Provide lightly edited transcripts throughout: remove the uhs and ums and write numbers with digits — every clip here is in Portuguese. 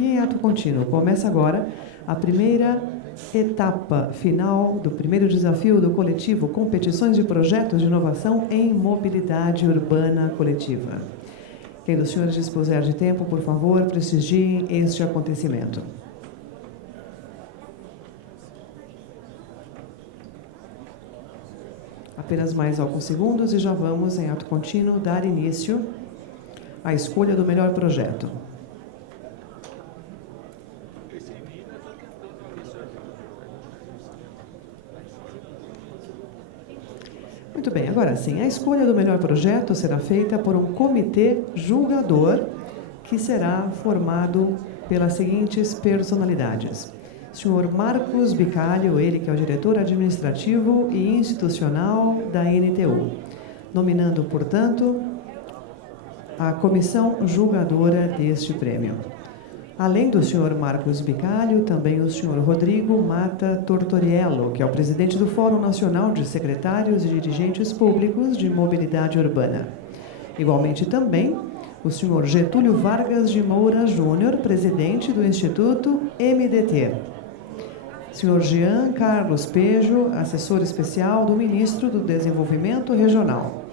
E em ato contínuo, começa agora a primeira etapa final do primeiro desafio do coletivo Competições de Projetos de Inovação em Mobilidade Urbana Coletiva. Quem dos senhores dispuser de tempo, por favor, prestigiem este acontecimento. Apenas mais alguns segundos e já vamos, em ato contínuo, dar início à escolha do melhor projeto. Muito bem, agora sim, a escolha do melhor projeto será feita por um comitê julgador que será formado pelas seguintes personalidades. Senhor Marcos Bicalho, ele que é o diretor administrativo e institucional da NTU, nominando, portanto, a comissão julgadora deste prêmio. Além do senhor Marcos Bicalho, também o senhor Rodrigo Mata Tortoriello, que é o presidente do Fórum Nacional de Secretários e Dirigentes Públicos de Mobilidade Urbana. Igualmente também o senhor Getúlio Vargas de Moura Júnior, presidente do Instituto MDT. Senhor Jean Carlos Pejo, assessor especial do Ministro do Desenvolvimento Regional.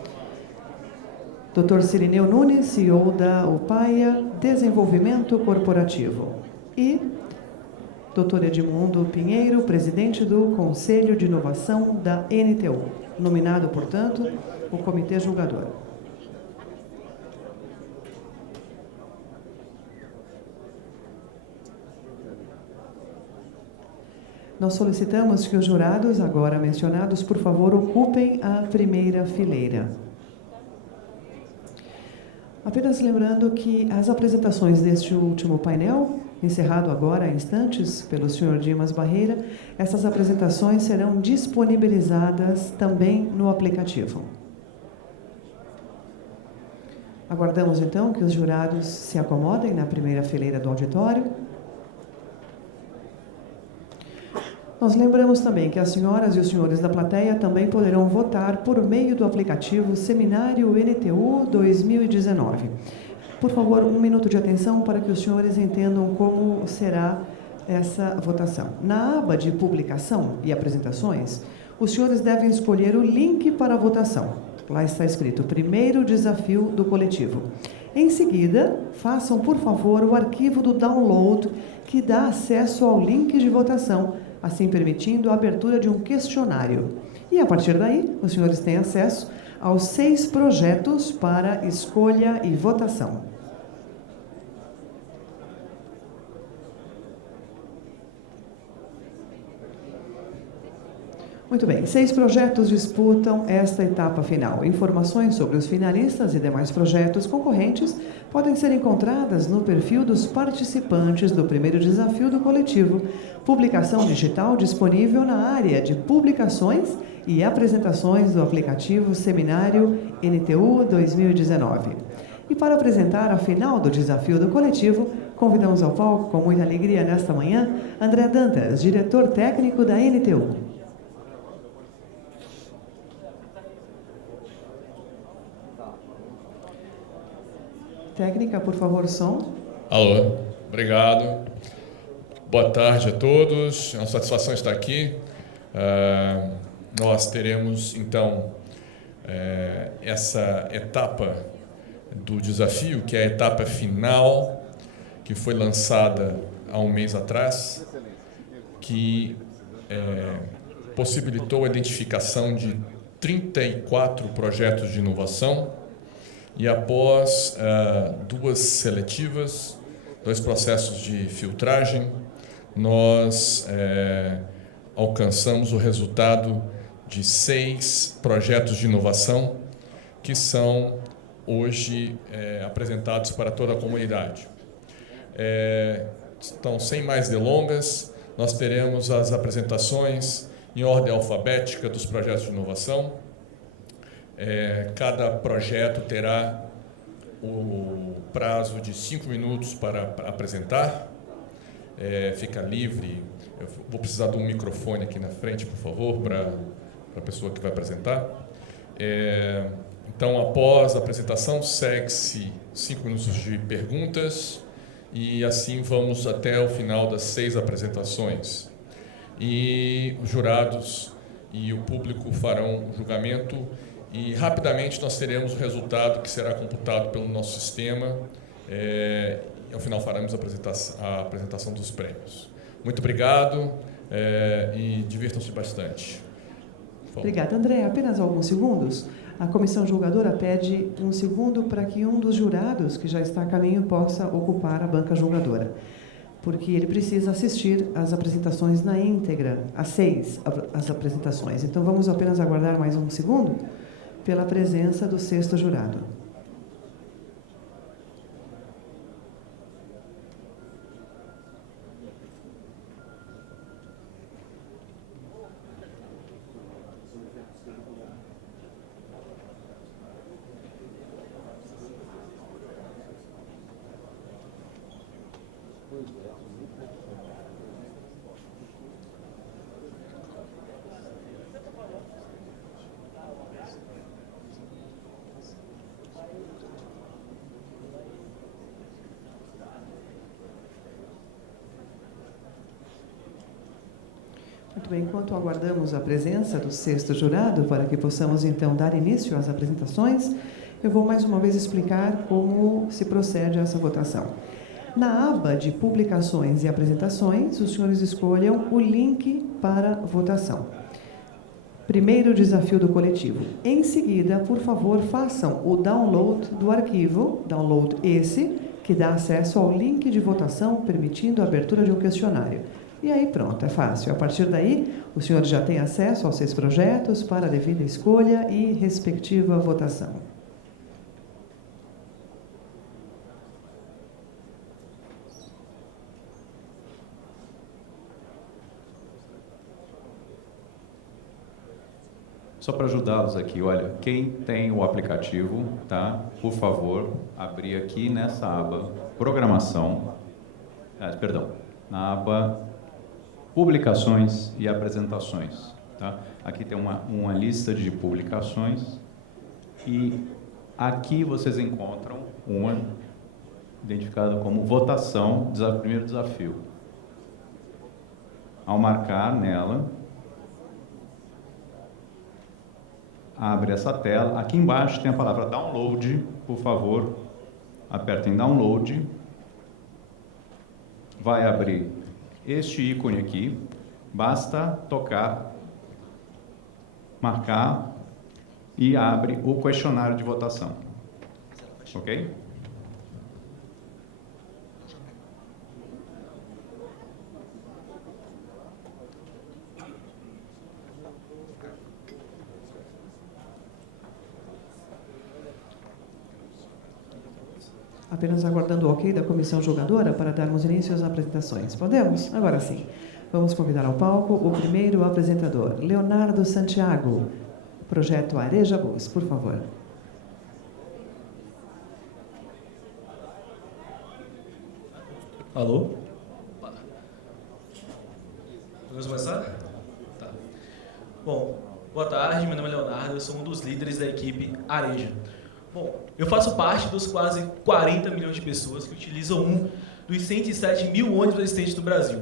Dr. Cirineu Nunes, CEO da UPAIA Desenvolvimento Corporativo. E Dr. Edmundo Pinheiro, presidente do Conselho de Inovação da NTU. Nominado, portanto, o Comitê Julgador. Nós solicitamos que os jurados, agora mencionados, por favor, ocupem a primeira fileira. Apenas lembrando que as apresentações deste último painel, encerrado agora há instantes pelo senhor Dimas Barreira, essas apresentações serão disponibilizadas também no aplicativo. Aguardamos, então, que os jurados se acomodem na primeira fileira do auditório. Nós lembramos também que as senhoras e os senhores da plateia também poderão votar por meio do aplicativo Seminário NTU 2019. Por favor, um minuto de atenção para que os senhores entendam como será essa votação. Na aba de publicação e apresentações, os senhores devem escolher o link para a votação. Lá está escrito, primeiro desafio do coletivo. Em seguida, façam, por favor, o arquivo do download que dá acesso ao link de votação, assim permitindo a abertura de um questionário. E, a partir daí, os senhores têm acesso aos 6 projetos para escolha e votação. Muito bem, 6 projetos disputam esta etapa final. Informações sobre os finalistas e demais projetos concorrentes podem ser encontradas no perfil dos participantes do primeiro desafio do coletivo. Publicação digital disponível na área de publicações e apresentações do aplicativo Seminário NTU 2019. E para apresentar a final do desafio do coletivo, convidamos ao palco, com muita alegria nesta manhã, André Dantas, diretor técnico da NTU. Técnica, por favor, som. Alô, obrigado. Boa tarde a todos. É uma satisfação estar aqui. Nós teremos, então, essa etapa do desafio, que é a etapa final, que foi lançada há um mês atrás, que possibilitou a identificação de 34 projetos de inovação. E após 2 seletivas, 2 processos de filtragem, nós alcançamos o resultado de 6 projetos de inovação que são hoje apresentados para toda a comunidade. Então, sem mais delongas, nós teremos as apresentações em ordem alfabética dos projetos de inovação. Cada projeto terá o prazo de 5 minutos para apresentar. Fica livre. Eu vou precisar de um microfone aqui na frente, por favor, para a pessoa que vai apresentar. Então, após a apresentação, segue-se 5 minutos de perguntas e assim vamos até o final das 6 apresentações. E os jurados e o público farão o julgamento e rapidamente nós teremos o resultado que será computado pelo nosso sistema. E ao final faremos a apresentação dos prêmios. Muito obrigado e divirtam-se bastante. Obrigada, André. Apenas alguns segundos. A comissão julgadora pede um segundo para que um dos jurados que já está a caminho possa ocupar a banca julgadora, porque ele precisa assistir às apresentações na íntegra, às 6 as apresentações. Então, vamos apenas aguardar mais um segundo pela presença do 6º jurado. Muito bem, enquanto aguardamos a presença do 6º jurado, para que possamos então dar início às apresentações, eu vou mais uma vez explicar como se procede a essa votação. Na aba de publicações e apresentações, os senhores escolham o link para votação. Primeiro desafio do coletivo. Em seguida, por favor, façam o download do arquivo, download esse, que dá acesso ao link de votação, permitindo a abertura de um questionário. E aí pronto, é fácil. A partir daí, os senhores já têm acesso aos 6 projetos para a devida escolha e respectiva votação. Só para ajudá-los aqui, olha, quem tem o aplicativo, tá? Por favor, abrir aqui nessa aba Programação, na aba Publicações e Apresentações, tá? Aqui tem uma lista de publicações e aqui vocês encontram uma identificada como Votação, primeiro desafio. Ao marcar nela, abre essa tela. Aqui embaixo tem a palavra Download. Por favor, apertem Download. Vai abrir este ícone aqui. Basta tocar, marcar e abre o questionário de votação. Ok? Apenas aguardando o ok da comissão julgadora para darmos início às apresentações. Podemos? Agora sim. Vamos convidar ao palco o primeiro apresentador, Leonardo Santiago, projeto Areja Bus, por favor. Alô? Vamos começar? Tá. Bom, boa tarde, meu nome é Leonardo, eu sou um dos líderes da equipe Areja. Bom, eu faço parte dos quase 40 milhões de pessoas que utilizam um dos 107 mil ônibus existentes no Brasil.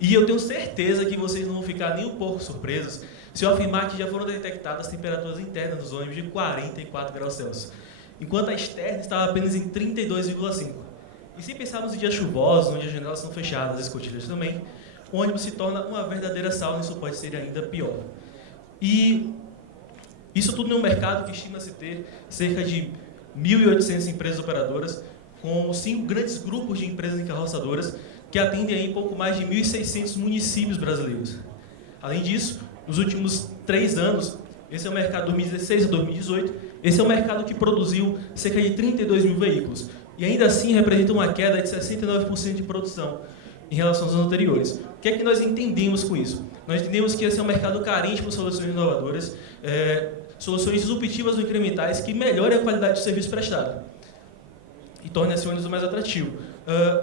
E eu tenho certeza que vocês não vão ficar nem um pouco surpresos se eu afirmar que já foram detectadas temperaturas internas dos ônibus de 44 graus Celsius, enquanto a externa estava apenas em 32,5. E se pensarmos em dias chuvosos, onde as janelas são fechadas, as escotilhas também, o ônibus se torna uma verdadeira sauna e isso pode ser ainda pior. E isso tudo em um mercado que estima-se ter cerca de 1.800 empresas operadoras, com 5 grandes grupos de empresas encarroçadoras que atendem aí pouco mais de 1.600 municípios brasileiros. Além disso, nos últimos 3 anos, esse é o mercado de 2016 a 2018, esse é o mercado que produziu cerca de 32 mil veículos, e ainda assim representa uma queda de 69% de produção em relação aos anos anteriores. O que é que nós entendemos com isso? Nós entendemos que esse é um mercado carente por soluções inovadoras, soluções disruptivas ou incrementais que melhorem a qualidade do serviço prestado e tornem esse ônibus mais atrativo.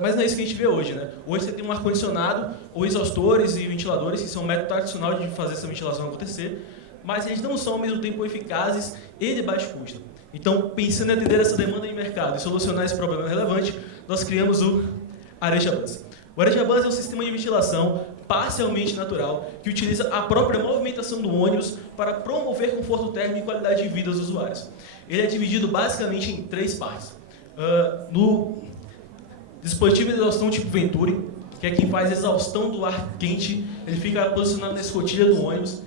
Mas não é isso que a gente vê hoje, né? Hoje você tem um ar-condicionado, ou exaustores e ventiladores, que são um método tradicional de fazer essa ventilação acontecer, mas eles não são ao mesmo tempo eficazes e de baixo custo. Então, pensando em atender essa demanda de mercado e solucionar esse problema relevante, nós criamos o Areja Bus. O Areja Bus é um sistema de ventilação parcialmente natural que utiliza a própria movimentação do ônibus para promover conforto térmico e qualidade de vida dos usuários. Ele é dividido basicamente em 3 partes. No dispositivo de exaustão tipo Venturi, que é quem faz a exaustão do ar quente, ele fica posicionado na escotilha do ônibus.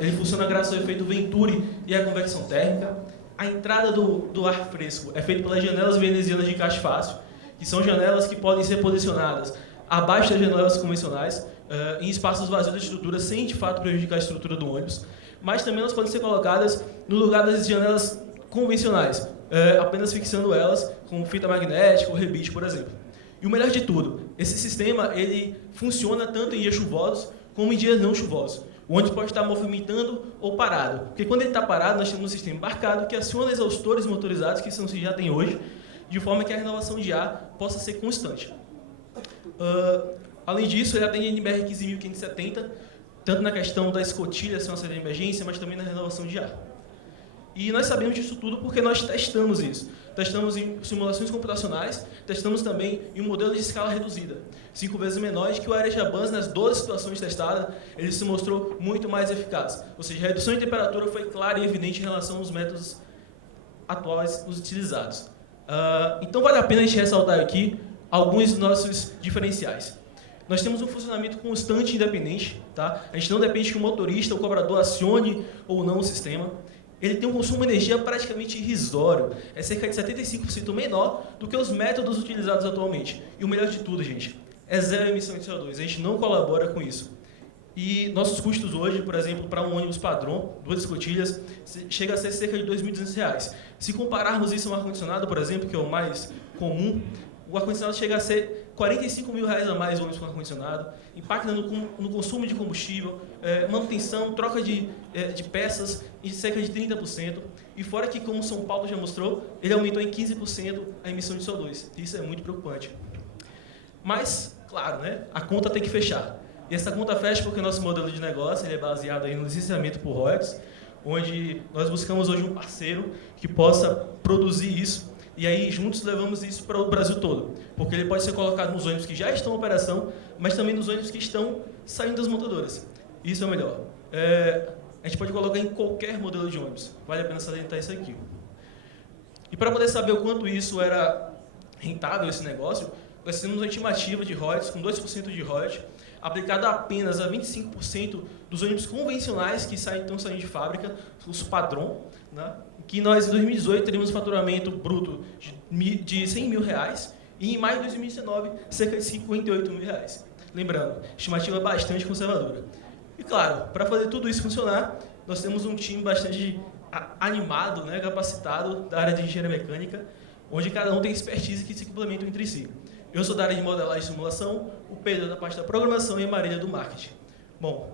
Ele funciona graças ao efeito Venturi e à convecção térmica. A entrada do ar fresco é feita pelas janelas venezianas de encaixe fácil, que são janelas que podem ser posicionadas abaixo das janelas convencionais, em espaços vazios da estrutura, sem de fato prejudicar a estrutura do ônibus, mas também elas podem ser colocadas no lugar das janelas convencionais, apenas fixando elas com fita magnética ou rebite, por exemplo. E o melhor de tudo, esse sistema ele funciona tanto em dias chuvosos como em dias não chuvosos. O ônibus pode estar movimentando ou parado, porque quando ele está parado, nós temos um sistema embarcado que aciona exaustores motorizados, que são os que já tem hoje, de forma que a renovação de ar possa ser constante. Além disso, ele atende a NBR 15.570, tanto na questão da escotilha ser uma saída de emergência, mas também na renovação de ar. E nós sabemos disso tudo porque nós testamos isso. Testamos em simulações computacionais, testamos também em um modelo de escala reduzida, 5 vezes menor, de que o Areja Bus, nas 12 situações testadas, ele se mostrou muito mais eficaz. Ou seja, a redução de temperatura foi clara e evidente em relação aos métodos atuais utilizados. Então vale a pena a gente ressaltar aqui alguns dos nossos diferenciais. Nós temos um funcionamento constante e independente, tá? A gente não depende que o motorista ou o cobrador acione ou não o sistema. Ele tem um consumo de energia praticamente irrisório, é cerca de 75% menor do que os métodos utilizados atualmente. E o melhor de tudo, gente, é zero emissão de CO2, a gente não colabora com isso. E nossos custos hoje, por exemplo, para um ônibus padrão, 2 escotilhas, chega a ser cerca de R$ 2.200. Se compararmos isso a um ar-condicionado, por exemplo, que é o mais comum, o ar-condicionado chega a ser R$ 45 mil a mais o ônibus com ar-condicionado, impacta no consumo de combustível, manutenção, troca de peças em cerca de 30%, e fora que, como São Paulo já mostrou, ele aumentou em 15% a emissão de CO2. Isso é muito preocupante. Mas, claro, né, a conta tem que fechar. E essa conta fecha porque o nosso modelo de negócio ele é baseado aí no licenciamento por royalties, onde nós buscamos hoje um parceiro que possa produzir isso, e aí juntos levamos isso para o Brasil todo, porque ele pode ser colocado nos ônibus que já estão em operação, mas também nos ônibus que estão saindo das montadoras. Isso é o melhor. A gente pode colocar em qualquer modelo de ônibus, vale a pena salientar isso aqui. E para poder saber o quanto isso era rentável, esse negócio, nós temos uma estimativa de royalties, com 2% de royalties, aplicada apenas a 25% dos ônibus convencionais que estão saindo de fábrica, os padrão, né? Que nós, em 2018, teríamos um faturamento bruto de R$ 100 mil, e em maio de 2019, cerca de R$ 58 mil. Lembrando, estimativa bastante conservadora. E claro, para fazer tudo isso funcionar, nós temos um time bastante animado, né, capacitado da área de engenharia mecânica, onde cada um tem expertise que se complementam entre si. Eu sou da área de modelagem e simulação, o Pedro da parte da programação e a Marília do marketing. Bom,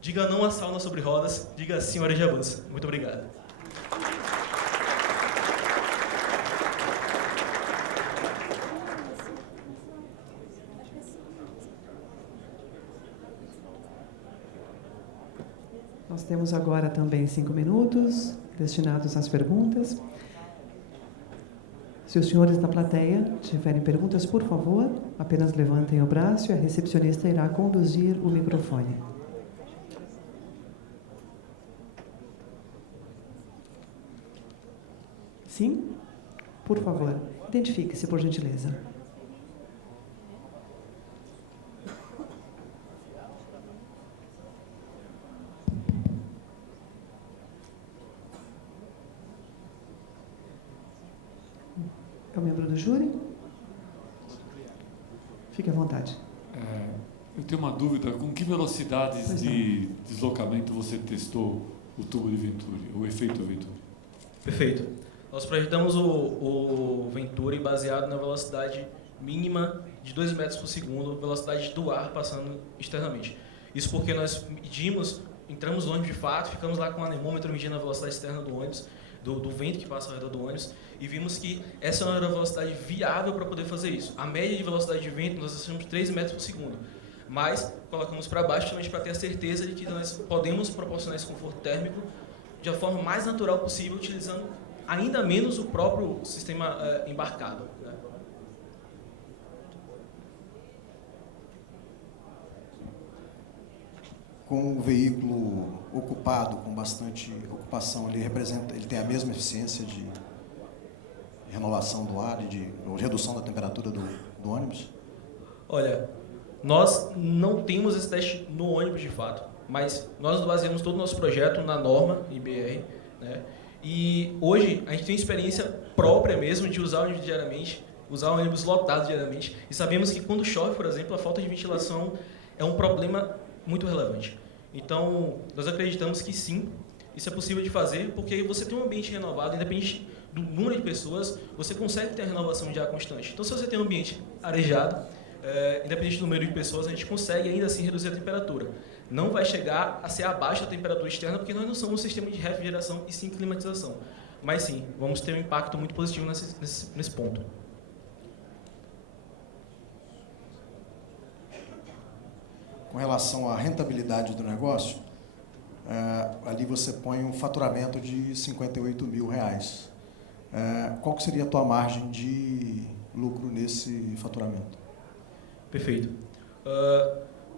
diga não à sauna sobre rodas, diga sim ao Areja Bus. Muito obrigado. Nós temos agora também 5 minutos destinados às perguntas. Se os senhores da plateia tiverem perguntas, por favor, apenas levantem o braço e a recepcionista irá conduzir o microfone. Sim? Por favor, identifique-se, por gentileza. É o membro do júri? Fique à vontade. Eu tenho uma dúvida, com que velocidades de deslocamento você testou o tubo de Venturi, o efeito Venturi? Perfeito. Nós projetamos o Venturi baseado na velocidade mínima de 2 metros por segundo, velocidade do ar passando externamente. Isso porque nós medimos, entramos no ônibus de fato, ficamos lá com um anemômetro medindo a velocidade externa do ônibus, do vento que passa ao redor do ônibus, e vimos que essa não era a velocidade viável para poder fazer isso. A média de velocidade de vento nós achamos 3 metros por segundo, mas colocamos para baixo justamente para ter a certeza de que nós podemos proporcionar esse conforto térmico de uma forma mais natural possível, utilizando ainda menos o próprio sistema embarcado. Né? com o veículo ocupado, com bastante ocupação, ele tem a mesma eficiência de renovação do ar ou redução da temperatura do ônibus? Olha, nós não temos esse teste no ônibus de fato, mas nós baseamos todo o nosso projeto na norma IBR, né? E hoje a gente tem experiência própria mesmo de usar o ônibus diariamente, usar o ônibus lotado diariamente, e sabemos que quando chove, por exemplo, a falta de ventilação é um problema muito relevante. Então, nós acreditamos que sim, isso é possível de fazer, porque você tem um ambiente renovado, independente do número de pessoas, você consegue ter a renovação de ar constante. Então, se você tem um ambiente arejado, independente do número de pessoas, a gente consegue ainda assim reduzir a temperatura. Não vai chegar a ser abaixo da temperatura externa, porque nós não somos um sistema de refrigeração e sim climatização. Mas sim, vamos ter um impacto muito positivo nesse ponto. Com relação à rentabilidade do negócio, ali você põe um faturamento de R$58 mil. Qual que seria a tua margem de lucro nesse faturamento? Perfeito.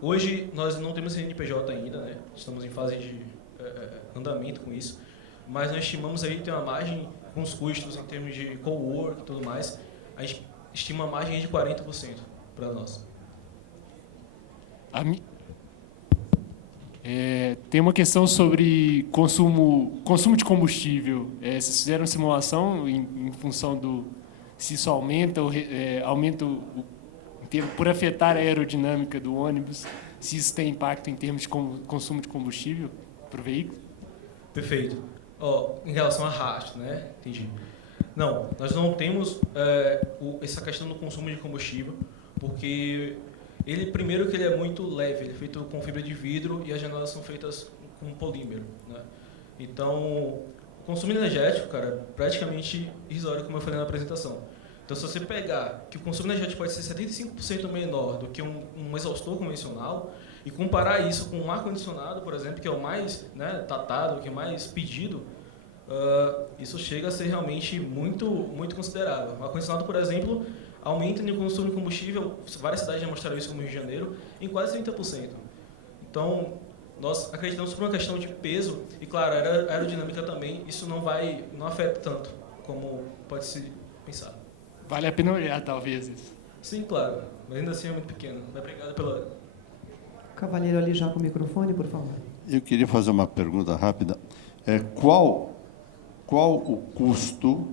Hoje nós não temos CNPJ ainda, né? Estamos em fase de andamento com isso, mas nós estimamos aí ter uma margem com os custos em termos de co-work e tudo mais, a gente estima uma margem de 40% para nós. Tem uma questão sobre consumo de combustível. Vocês fizeram simulação em função se isso aumenta por afetar a aerodinâmica do ônibus, se isso tem impacto em termos de consumo de combustível para o veículo? Perfeito. Em relação a rastro, né? Entendi. Não, nós não temos essa questão do consumo de combustível, porque primeiro que ele é muito leve, ele é feito com fibra de vidro e as janelas são feitas com polímero, né? Então, o consumo energético, cara, praticamente irrisório, como eu falei na apresentação. Então, se você pegar que o consumo energético pode ser 75% menor do que um exaustor convencional e comparar isso com um ar-condicionado, por exemplo, que é o mais, né, tatado, que é mais pedido, isso chega a ser realmente muito, muito considerável. O ar-condicionado, por exemplo, aumenta o consumo de combustível, várias cidades já mostraram isso, como Rio de Janeiro, em quase 30%. Então, nós acreditamos por uma questão de peso, e claro, a aerodinâmica também, isso não afeta tanto como pode se pensar. Vale a pena olhar, talvez, isso. Sim, claro, mas ainda assim é muito pequeno. Obrigado pela... Cavalheiro ali já com o microfone, por favor. Eu queria fazer uma pergunta rápida. Qual o custo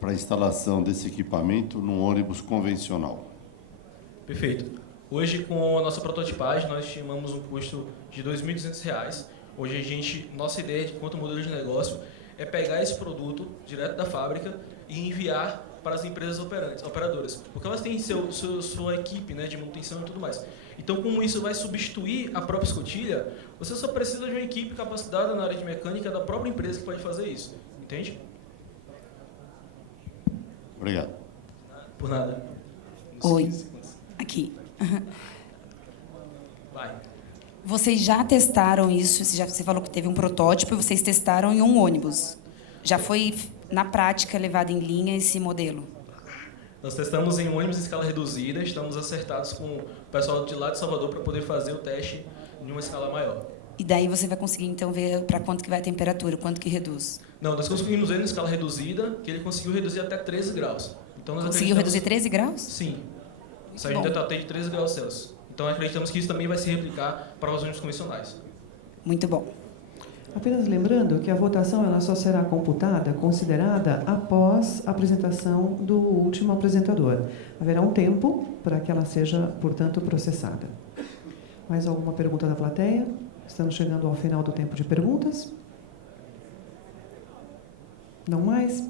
para a instalação desse equipamento num ônibus convencional? Perfeito. Hoje, com a nossa prototipagem, nós estimamos um custo de R$ 2.200. Hoje, nossa ideia, enquanto modelo de negócio, é pegar esse produto direto da fábrica e enviar para as empresas operadoras, porque elas têm sua equipe, né, de manutenção e tudo mais. Então, como isso vai substituir a própria escotilha, você só precisa de uma equipe capacitada na área de mecânica da própria empresa que pode fazer isso. Entende? Obrigado. Por nada. Oi, aqui. Vai. Vocês já testaram isso? Você falou que teve um protótipo e vocês testaram em um ônibus. Já foi, na prática, levado em linha esse modelo? Nós testamos em um ônibus em escala reduzida, estamos acertados com o pessoal de lá de Salvador para poder fazer o teste em uma escala maior. E daí você vai conseguir, então, ver para quanto que vai a temperatura, quanto que reduz? Não, nós conseguimos ver em escala reduzida, que ele conseguiu reduzir até 13 graus. Então, nós conseguiu reduzir 13 graus? Sim. Saiu de até de 13 graus Celsius. Então, acreditamos que isso também vai se replicar para os ônibus convencionais. Muito bom. Apenas lembrando que a votação ela só será considerada após a apresentação do último apresentador. Haverá um tempo para que ela seja, portanto, processada. Mais alguma pergunta da plateia? Estamos chegando ao final do tempo de perguntas. Não mais?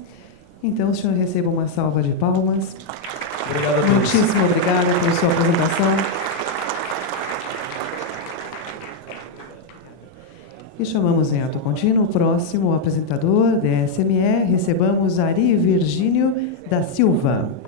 Então, o senhor receba uma salva de palmas. Obrigado a todos. Muitíssimo obrigada pela sua apresentação. E chamamos em ato contínuo o próximo apresentador, DSME. Recebamos Ari Virgínio da Silva.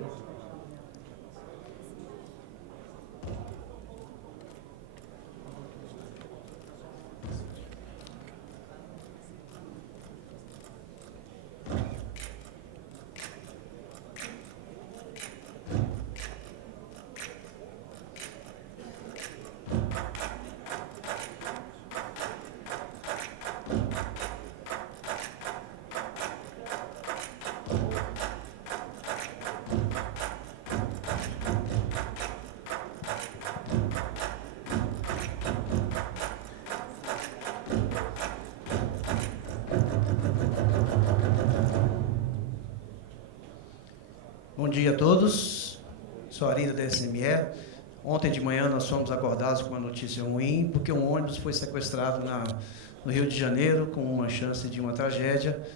Bom dia a todos. Sou Arida da SME. Ontem de manhã nós fomos acordados com uma notícia ruim, porque um ônibus foi sequestrado no Rio de Janeiro, com uma chance de uma tragédia.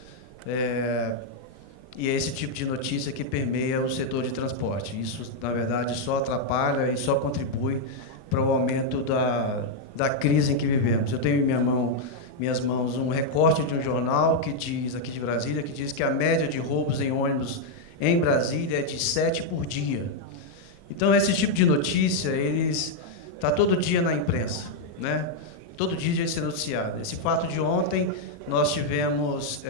E é esse tipo de notícia que permeia o setor de transporte. Isso, na verdade, só atrapalha e só contribui para o aumento da crise em que vivemos. Eu tenho em minhas mãos um recorte de um jornal que diz, aqui de Brasília, que diz que a média de roubos em ônibus em Brasília é de 7 por dia. Então, esse tipo de notícia, está todo dia na imprensa, né? Todo dia vai ser noticiado. Esse fato de ontem, nós tivemos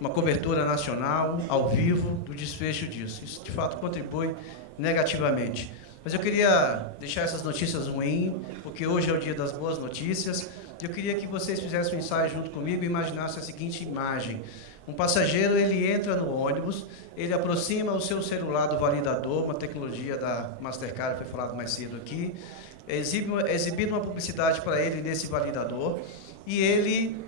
uma cobertura nacional, ao vivo, do desfecho disso. Isso, de fato, contribui negativamente. Mas eu queria deixar essas notícias ruins, porque hoje é o dia das boas notícias. Eu queria que vocês fizessem um ensaio junto comigo e imaginassem a seguinte imagem. Um passageiro, ele entra no ônibus, ele aproxima o seu celular do validador, uma tecnologia da Mastercard, foi falado mais cedo aqui, exibindo uma publicidade para ele nesse validador, e ele,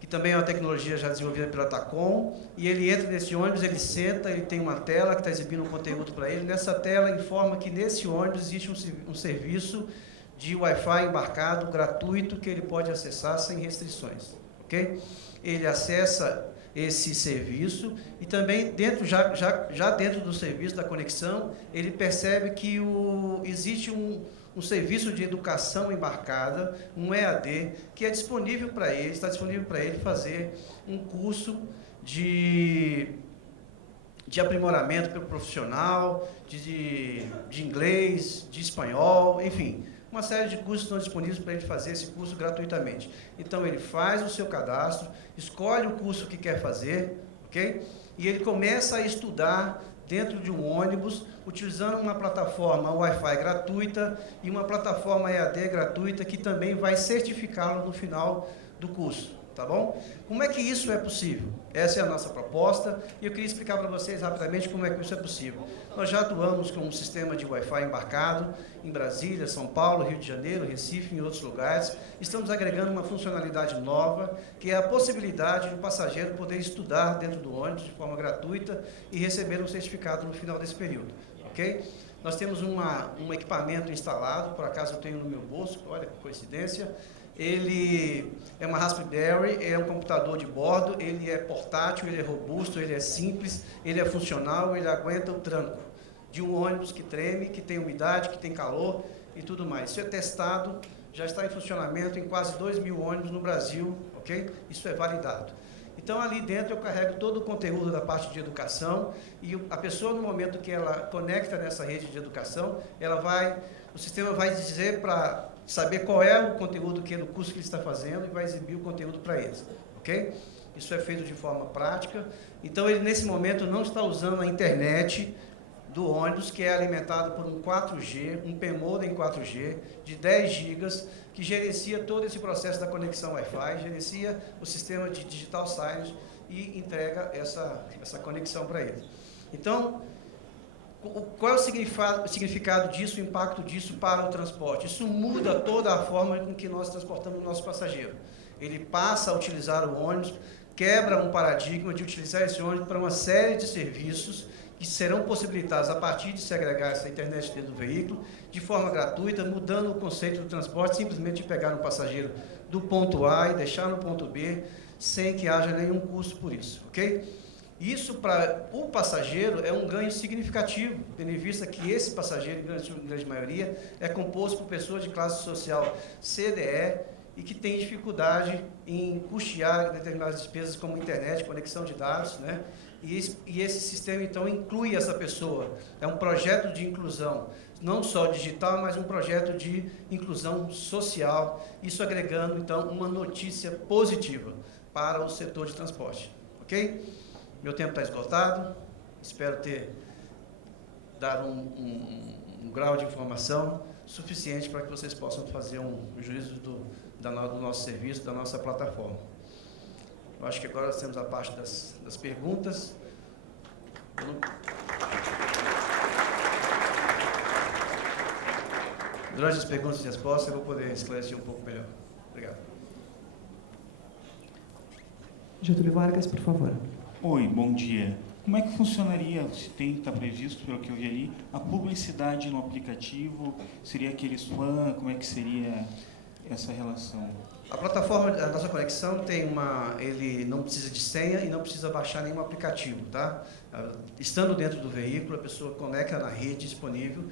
que também é uma tecnologia já desenvolvida pela Tacom, e ele entra nesse ônibus, ele senta, ele tem uma tela que está exibindo um conteúdo para ele, nessa tela informa que nesse ônibus existe um serviço de Wi-Fi embarcado, gratuito, que ele pode acessar sem restrições, ok? Ele acessa esse serviço e também já dentro do serviço da conexão, ele percebe que existe um serviço de educação embarcada, um EAD, que é disponível para ele, está disponível para ele fazer um curso de aprimoramento pelo profissional, de inglês, de espanhol, enfim, uma série de cursos estão disponíveis para ele fazer esse curso gratuitamente. Então, ele faz o seu cadastro, escolhe o curso que quer fazer, ok? E ele começa a estudar dentro de um ônibus, utilizando uma plataforma Wi-Fi gratuita e uma plataforma EAD gratuita que também vai certificá-lo no final do curso, tá bom? Como é que isso é possível? Essa é a nossa proposta e eu queria explicar para vocês rapidamente como é que isso é possível. Nós já atuamos com um sistema de Wi-Fi embarcado em Brasília, São Paulo, Rio de Janeiro, Recife e em outros lugares. Estamos agregando uma funcionalidade nova, que é a possibilidade do passageiro poder estudar dentro do ônibus de forma gratuita e receber um certificado no final desse período, ok? Nós temos um equipamento instalado, por acaso eu tenho no meu bolso, olha que coincidência. Ele é uma Raspberry, é um computador de bordo, ele é portátil, ele é robusto, ele é simples, ele é funcional, ele aguenta o tranco de um ônibus que treme, que tem umidade, que tem calor e tudo mais. Isso é testado, já está em funcionamento em quase 2.000 ônibus no Brasil, ok? Isso é validado. Então, ali dentro eu carrego todo o conteúdo da parte de educação e a pessoa, no momento que ela conecta nessa rede de educação, o sistema vai dizer para saber qual é o conteúdo do curso que ele está fazendo e vai exibir o conteúdo para eles, ok? Isso é feito de forma prática. Então, ele, nesse momento, não está usando a internet do ônibus, que é alimentado por um 4G, um P-Modem 4G, de 10 GB, que gerencia todo esse processo da conexão Wi-Fi, gerencia o sistema de digital signage e entrega essa conexão para ele. Então, qual é o significado disso, o impacto disso para o transporte? Isso muda toda a forma com que nós transportamos o nosso passageiro. Ele passa a utilizar o ônibus, quebra um paradigma de utilizar esse ônibus para uma série de serviços que serão possibilitados a partir de se agregar essa internet dentro do veículo, de forma gratuita, mudando o conceito do transporte, simplesmente de pegar um passageiro do ponto A e deixar no ponto B, sem que haja nenhum custo por isso, ok? Isso, para o passageiro, é um ganho significativo, tendo em vista que esse passageiro, em grande maioria, é composto por pessoas de classe social CDE e que tem dificuldade em custear determinadas despesas como internet, conexão de dados, né? E esse sistema, então, inclui essa pessoa. É um projeto de inclusão, não só digital, mas um projeto de inclusão social, isso agregando, então, uma notícia positiva para o setor de transporte, ok? Meu tempo está esgotado, espero ter dado um grau de informação suficiente para que vocês possam fazer um juízo do nosso serviço, da nossa plataforma. Eu acho que agora nós temos a parte das perguntas. Durante as perguntas e respostas, eu vou poder esclarecer um pouco melhor. Obrigado. Getúlio Vargas, por favor. Oi, bom dia. Como é que funcionaria, se está previsto, pelo que eu vi ali, a publicidade no aplicativo? Seria aquele spam? Como é que seria essa relação? A plataforma, a nossa conexão ele não precisa de senha e não precisa baixar nenhum aplicativo, tá? Estando dentro do veículo, a pessoa conecta na rede disponível,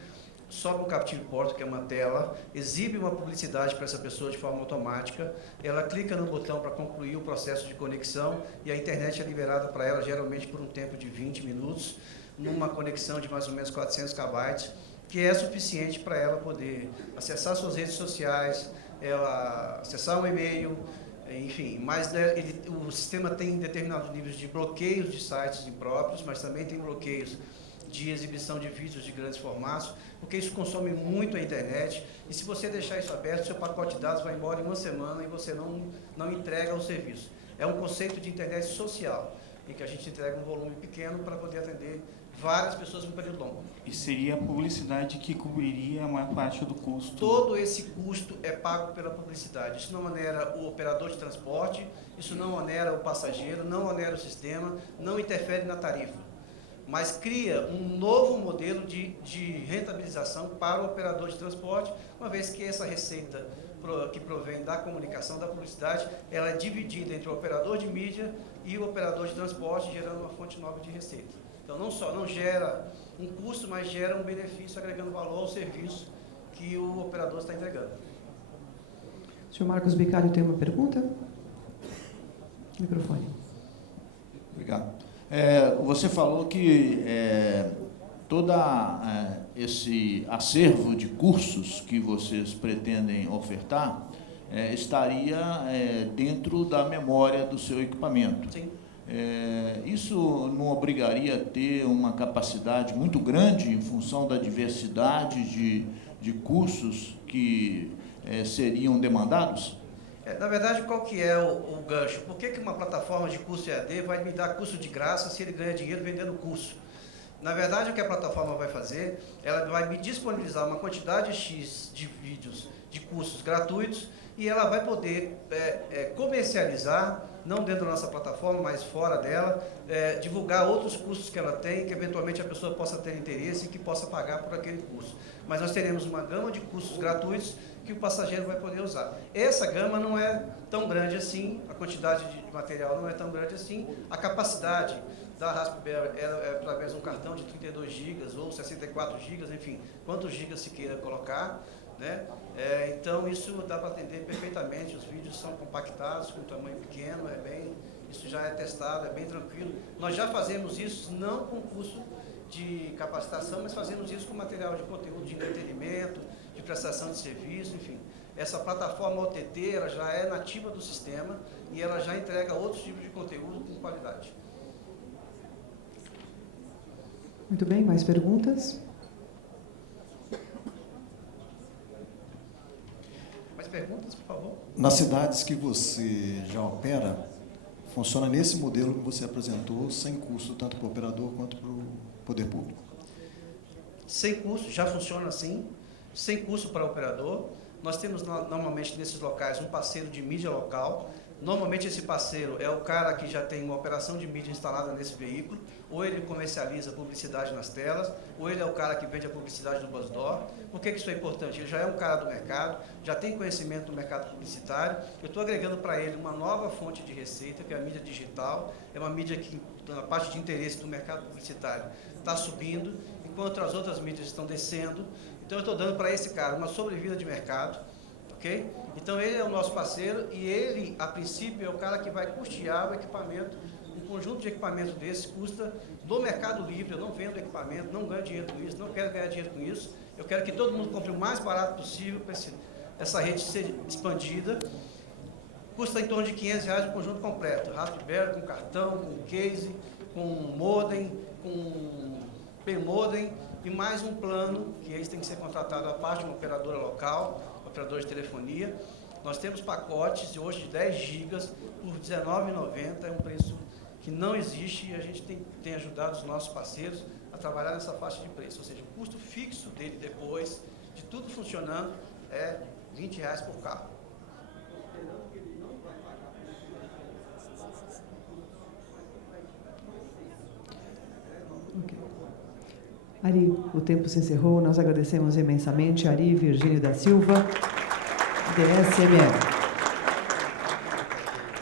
sobe um Captive Portal, que é uma tela, exibe uma publicidade para essa pessoa de forma automática, ela clica no botão para concluir o processo de conexão e a internet é liberada para ela, geralmente por um tempo de 20 minutos, numa conexão de mais ou menos 400 KB, que é suficiente para ela poder acessar suas redes sociais, ela acessar um e-mail, enfim, mas o sistema tem determinados níveis de bloqueios de sites impróprios, mas também tem bloqueios de exibição de vídeos de grandes formatos, porque isso consome muito a internet, e se você deixar isso aberto, seu pacote de dados vai embora em uma semana e você não entrega o serviço. É um conceito de internet social, em que a gente entrega um volume pequeno para poder atender várias pessoas em um período longo. E seria a publicidade que cobriria a maior parte do custo? Todo esse custo é pago pela publicidade. Isso não onera o operador de transporte, isso não onera o passageiro, não onera o sistema, não interfere na tarifa, mas cria um novo modelo de rentabilização para o operador de transporte, uma vez que essa receita que provém da comunicação, da publicidade, ela é dividida entre o operador de mídia e o operador de transporte, gerando uma fonte nova de receita. Então, não gera um custo, mas gera um benefício agregando valor ao serviço que o operador está entregando. O senhor Marcos Bicalho tem uma pergunta? Microfone. Obrigado. Você falou que todo esse acervo de cursos que vocês pretendem ofertar estaria dentro da memória do seu equipamento. Sim. Isso não obrigaria a ter uma capacidade muito grande em função da diversidade de cursos que seriam demandados? Na verdade, qual que é o gancho? Por que uma plataforma de curso EAD vai me dar curso de graça se ele ganha dinheiro vendendo curso? Na verdade, o que a plataforma vai fazer, ela vai me disponibilizar uma quantidade X de vídeos de cursos gratuitos e ela vai poder comercializar, não dentro da nossa plataforma, mas fora dela, divulgar outros cursos que ela tem, que eventualmente a pessoa possa ter interesse e que possa pagar por aquele curso. Mas nós teremos uma gama de cursos gratuitos que o passageiro vai poder usar. Essa gama não é tão grande assim, a quantidade de material não é tão grande assim, a capacidade da Raspberry é através de um cartão de 32 GB ou 64 GB, enfim, quantos gigas se queira colocar, né? Então isso dá para atender perfeitamente, os vídeos são compactados, com tamanho pequeno, isso já é testado, é bem tranquilo. Nós já fazemos isso, não com curso de capacitação, mas fazemos isso com material de conteúdo de entretenimento, de prestação de serviço, enfim. Essa plataforma OTT, ela já é nativa do sistema e ela já entrega outros tipos de conteúdo com qualidade. Muito bem, mais perguntas? Mais perguntas, por favor? Nas cidades que você já opera, funciona nesse modelo que você apresentou, sem custo, tanto para o operador quanto para o poder público? Sem custo, já funciona assim, sem custo para o operador. Nós temos normalmente nesses locais um parceiro de mídia local. Normalmente esse parceiro é o cara que já tem uma operação de mídia instalada nesse veículo, ou ele comercializa publicidade nas telas, ou ele é o cara que vende a publicidade do BuzzDoor. Por que isso é importante? Ele já é um cara do mercado, já tem conhecimento do mercado publicitário, eu estou agregando para ele uma nova fonte de receita, que é a mídia digital, é uma mídia que, na parte de interesse do mercado publicitário, está subindo, enquanto as outras mídias estão descendo. Então eu estou dando para esse cara uma sobrevida de mercado, ok? Então ele é o nosso parceiro e ele, a princípio, é o cara que vai custear o equipamento. Um conjunto de equipamentos desses custa no Mercado Livre. Eu não vendo equipamento, não ganho dinheiro com isso, não quero ganhar dinheiro com isso. Eu quero que todo mundo compre o mais barato possível para essa rede ser expandida. Custa em torno de R$500 o conjunto completo. Raspberry com cartão, com case, com modem, com P-modem e mais um plano, que esse tem que ser contratado à parte de uma operadora local, operador de telefonia. Nós temos pacotes de hoje de 10 GB por R$19,90, é um preço que não existe e a gente tem ajudado os nossos parceiros a trabalhar nessa faixa de preço, ou seja, o custo fixo dele depois, de tudo funcionando, é R$20 por carro. Ari, o tempo se encerrou. Nós agradecemos imensamente Ari Virgínio da Silva, DSML.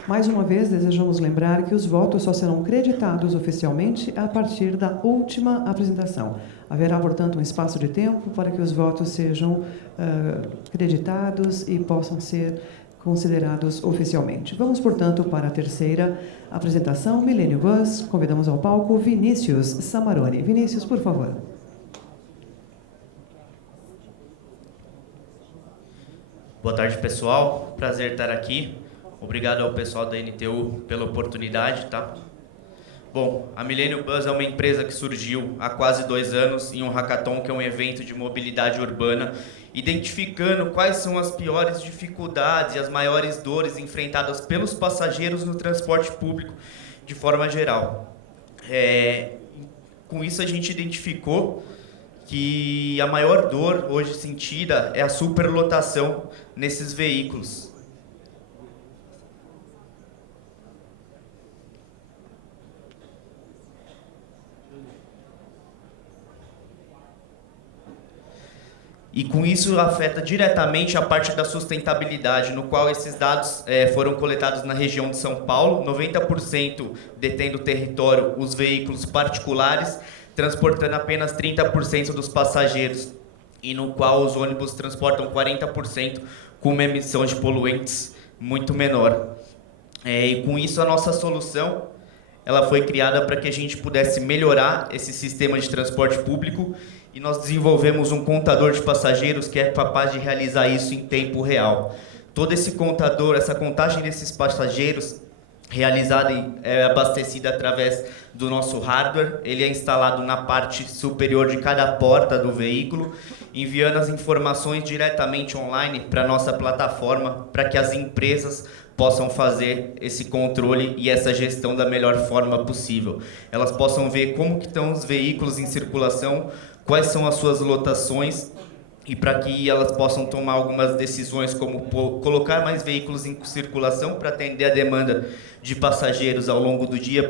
Mais uma vez, desejamos lembrar que os votos só serão creditados oficialmente a partir da última apresentação. Haverá, portanto, um espaço de tempo para que os votos sejam creditados e possam ser considerados oficialmente. Vamos, portanto, para a terceira apresentação, Millennium Bus. Convidamos ao palco Vinícius Samaroni. Vinícius, por favor. Boa tarde, pessoal. Prazer estar aqui. Obrigado ao pessoal da NTU pela oportunidade, tá? Bom, a Millennium Bus é uma empresa que surgiu há quase 2 anos em um hackathon, que é um evento de mobilidade urbana, identificando quais são as piores dificuldades e as maiores dores enfrentadas pelos passageiros no transporte público de forma geral. Com isso, a gente identificou que a maior dor hoje sentida é a superlotação nesses veículos. E com isso afeta diretamente a parte da sustentabilidade, no qual esses dados foram coletados na região de São Paulo, 90% detendo território os veículos particulares, transportando apenas 30% dos passageiros, e no qual os ônibus transportam 40% com uma emissão de poluentes muito menor. E com isso a nossa solução ela foi criada para que a gente pudesse melhorar esse sistema de transporte público, e nós desenvolvemos um contador de passageiros que é capaz de realizar isso em tempo real. Todo esse contador, essa contagem desses passageiros realizada e abastecida através do nosso hardware. Ele é instalado na parte superior de cada porta do veículo, enviando as informações diretamente online para a nossa plataforma, para que as empresas possam fazer esse controle e essa gestão da melhor forma possível. Elas possam ver como que estão os veículos em circulação, quais são as suas lotações, e para que elas possam tomar algumas decisões, como colocar mais veículos em circulação para atender a demanda de passageiros ao longo do dia,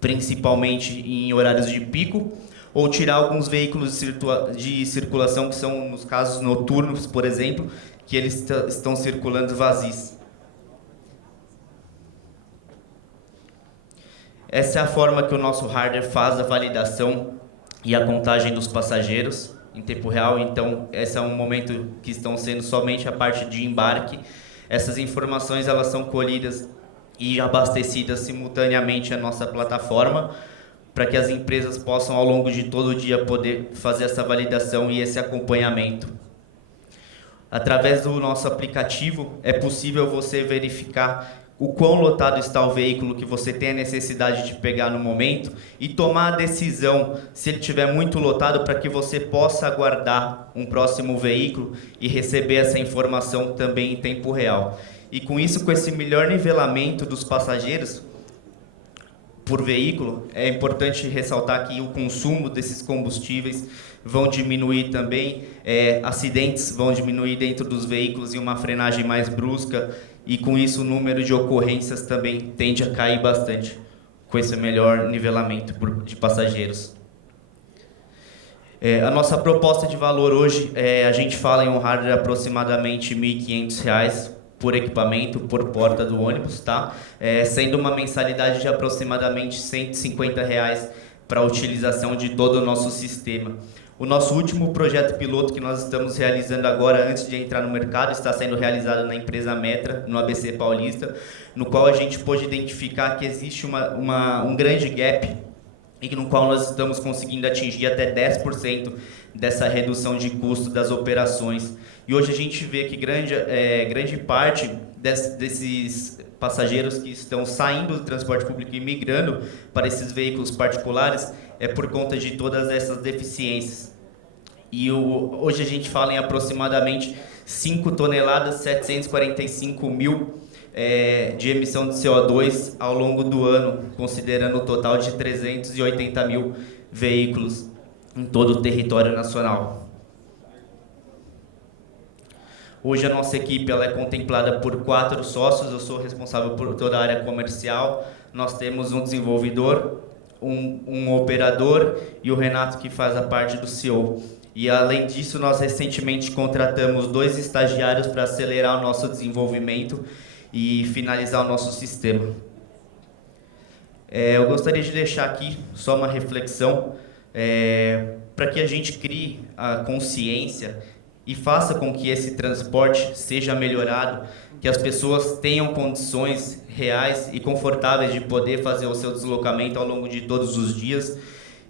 principalmente em horários de pico, ou tirar alguns veículos de circulação que são, nos casos noturnos, por exemplo, que eles estão circulando vazios. Essa é a forma que o nosso hardware faz a validação e a contagem dos passageiros em tempo real. Então, esse é um momento que estão sendo somente a parte de embarque. Essas informações elas são colhidas e abastecidas simultaneamente à nossa plataforma, para que as empresas possam, ao longo de todo o dia, poder fazer essa validação e esse acompanhamento. Através do nosso aplicativo, é possível você verificar o quão lotado está o veículo que você tem a necessidade de pegar no momento e tomar a decisão, se ele estiver muito lotado, para que você possa aguardar um próximo veículo e receber essa informação também em tempo real. E com isso, com esse melhor nivelamento dos passageiros por veículo, é importante ressaltar que o consumo desses combustíveis vão diminuir também, acidentes vão diminuir dentro dos veículos e uma frenagem mais brusca, e com isso o número de ocorrências também tende a cair bastante com esse melhor nivelamento de passageiros. A nossa proposta de valor hoje, a gente fala em um hardware aproximadamente R$ 1.500 por equipamento, por porta do ônibus, tá? Sendo uma mensalidade de aproximadamente R$ 150 para a utilização de todo o nosso sistema. O nosso último projeto piloto que nós estamos realizando agora, antes de entrar no mercado, está sendo realizado na empresa Metra, no ABC Paulista, no qual a gente pôde identificar que existe um grande gap, e no qual nós estamos conseguindo atingir até 10% dessa redução de custo das operações. E hoje a gente vê que grande parte desses passageiros que estão saindo do transporte público e migrando para esses veículos particulares é por conta de todas essas deficiências. E hoje a gente fala em aproximadamente 5 toneladas, 745 mil de emissão de CO2 ao longo do ano, considerando o total de 380 mil veículos em todo o território nacional. Hoje a nossa equipe ela é contemplada por 4 sócios, eu sou responsável por toda a área comercial, nós temos um desenvolvedor, um operador e o Renato, que faz a parte do CEO. E, além disso, nós recentemente contratamos 2 estagiários para acelerar o nosso desenvolvimento e finalizar o nosso sistema. Eu gostaria de deixar aqui só uma reflexão para que a gente crie a consciência e faça com que esse transporte seja melhorado, que as pessoas tenham condições reais e confortáveis de poder fazer o seu deslocamento ao longo de todos os dias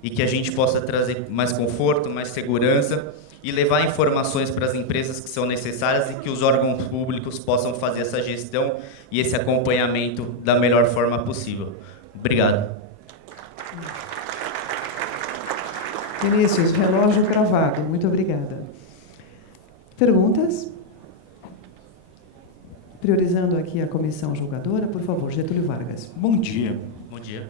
e que a gente possa trazer mais conforto, mais segurança e levar informações para as empresas que são necessárias e que os órgãos públicos possam fazer essa gestão e esse acompanhamento da melhor forma possível. Obrigado. Vinícius, relógio cravado. Muito obrigada. Perguntas? Priorizando aqui a comissão julgadora, por favor, Getúlio Vargas. Bom dia. Bom dia.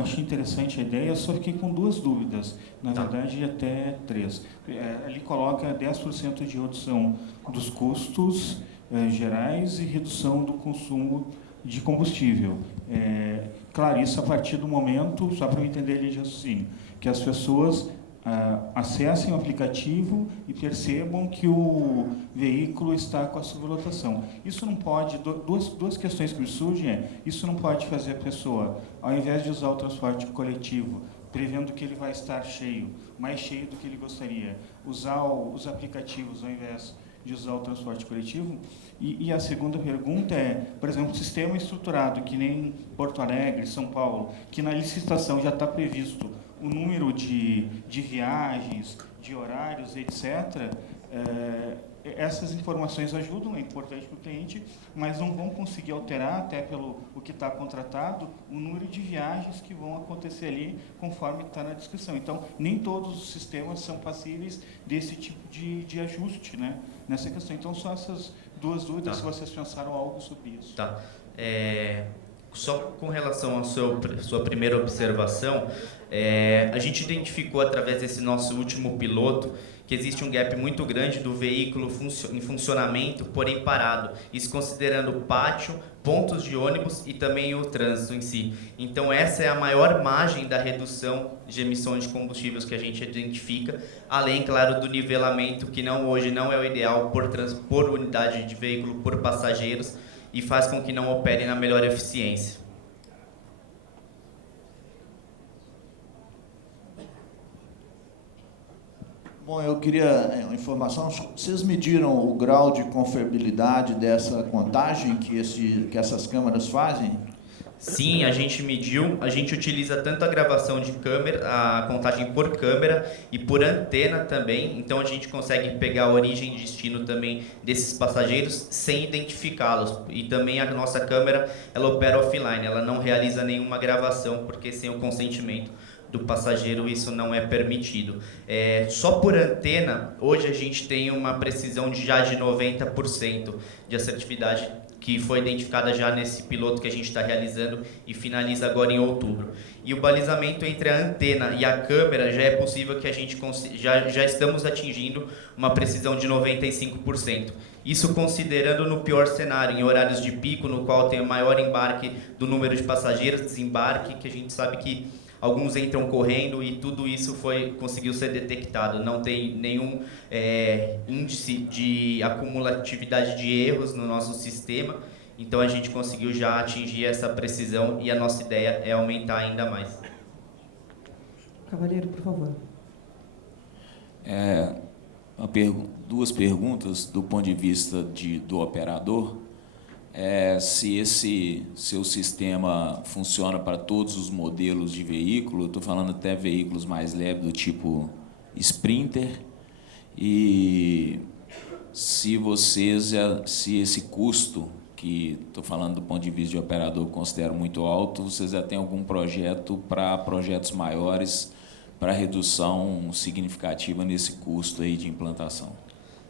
Achei interessante a ideia, só fiquei com 2 dúvidas, na verdade até 3. Ali coloca 10% de redução dos custos gerais e redução do consumo de combustível. Claro, isso a partir do momento, só para eu entender ali de raciocínio, que as pessoas acessem o aplicativo e percebam que o veículo está com a superlotação. Isso não pode, duas questões que me surgem isso não pode fazer a pessoa, ao invés de usar o transporte coletivo, prevendo que ele vai estar cheio, mais cheio do que ele gostaria, usar os aplicativos ao invés de usar o transporte coletivo. E a segunda pergunta por exemplo, sistema estruturado, que nem Porto Alegre, São Paulo, que na licitação já está previsto o número de viagens, de horários, etc., essas informações ajudam, é importante para o cliente, mas não vão conseguir alterar, até pelo o que está contratado, o número de viagens que vão acontecer ali, conforme está na descrição. Então, nem todos os sistemas são passíveis desse tipo de ajuste, né, nessa questão. Então, só essas 2 dúvidas, se vocês pensaram algo sobre isso. Tá. Só com relação à sua primeira observação, a gente identificou através desse nosso último piloto que existe um gap muito grande do veículo em funcionamento, porém parado, isso considerando o pátio, pontos de ônibus e também o trânsito em si. Então essa é a maior margem da redução de emissões de combustíveis que a gente identifica, além, claro, do nivelamento, que hoje não é o ideal por unidade de veículo, por passageiros, e faz com que não opere na melhor eficiência. Bom, eu queria uma informação. Vocês mediram o grau de confiabilidade dessa contagem que essas câmeras fazem? Sim, a gente mediu. A gente utiliza tanto a gravação de câmera, a contagem por câmera e por antena também. Então a gente consegue pegar a origem e destino também desses passageiros sem identificá-los. E também a nossa câmera, ela opera offline, ela não realiza nenhuma gravação, porque sem o consentimento do passageiro isso não é permitido. Só por antena, hoje a gente tem uma precisão de 90% de assertividade, que foi identificada já nesse piloto que a gente está realizando e finaliza agora em outubro. E o balizamento entre a antena e a câmera já é possível que a gente já estamos atingindo uma precisão de 95%. Isso considerando no pior cenário, em horários de pico, no qual tem o maior embarque do número de passageiros, desembarque, que a gente sabe que alguns entram correndo e tudo isso conseguiu ser detectado. Não tem nenhum índice de acumulatividade de erros no nosso sistema. Então a gente conseguiu já atingir essa precisão e a nossa ideia é aumentar ainda mais. Cavalheiro, por favor. Duas perguntas do ponto de vista do operador. Se esse seu sistema funciona para todos os modelos de veículo, estou falando até veículos mais leves do tipo Sprinter, e se esse custo, que estou falando do ponto de vista de operador, considero muito alto, vocês já têm algum projeto para projetos maiores, para redução significativa nesse custo aí de implantação?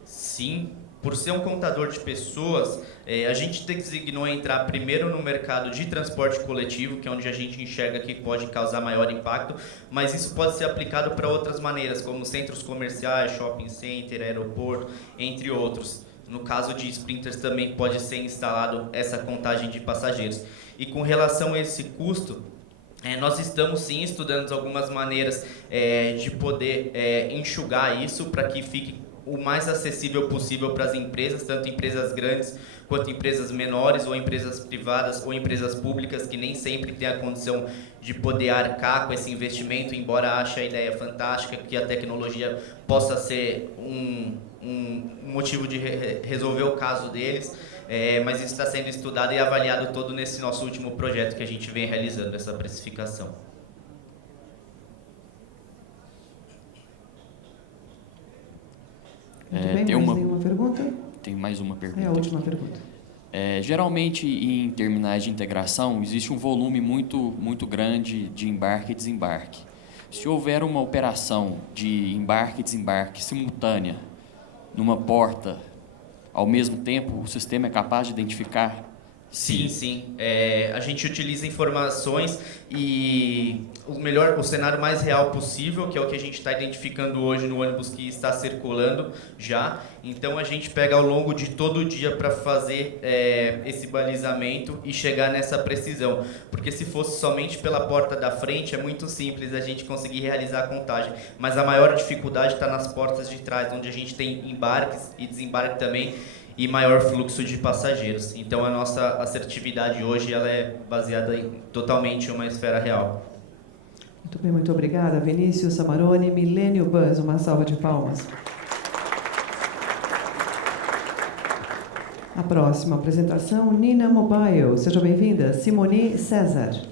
Sim. Por ser um contador de pessoas, a gente designou entrar primeiro no mercado de transporte coletivo, que é onde a gente enxerga que pode causar maior impacto, mas isso pode ser aplicado para outras maneiras, como centros comerciais, shopping center, aeroporto, entre outros. No caso de sprinters também pode ser instalado essa contagem de passageiros. E com relação a esse custo, Nós estamos sim estudando algumas maneiras de poder enxugar isso para que fique o mais acessível possível para as empresas, tanto empresas grandes quanto empresas menores, ou empresas privadas ou empresas públicas que nem sempre têm a condição de poder arcar com esse investimento, embora ache a ideia fantástica que a tecnologia possa ser um motivo de resolver o caso deles. Mas isso está sendo estudado e avaliado todo nesse nosso último projeto que a gente vem realizando, essa precificação. Tem uma pergunta? Tem mais uma pergunta. É a última pergunta. Geralmente, em terminais de integração, existe um volume muito grande de embarque e desembarque. Se houver uma operação de embarque e desembarque simultânea numa porta, ao mesmo tempo, o sistema é capaz de identificar? Sim. A gente utiliza informações e o cenário mais real possível, que é o que a gente está identificando hoje no ônibus que está circulando já. Então, a gente pega ao longo de todo o dia para fazer esse balizamento e chegar nessa precisão. Porque se fosse somente pela porta da frente, é muito simples a gente conseguir realizar a contagem. Mas a maior dificuldade está nas portas de trás, onde a gente tem embarques e desembarque também, e maior fluxo de passageiros. Então, a nossa assertividade hoje ela é baseada totalmente em uma esfera real. Muito bem, muito obrigada. Vinícius Samarone, Millennium Bus, uma salva de palmas. A próxima apresentação, Nina Mobile. Seja bem-vinda, Simone César.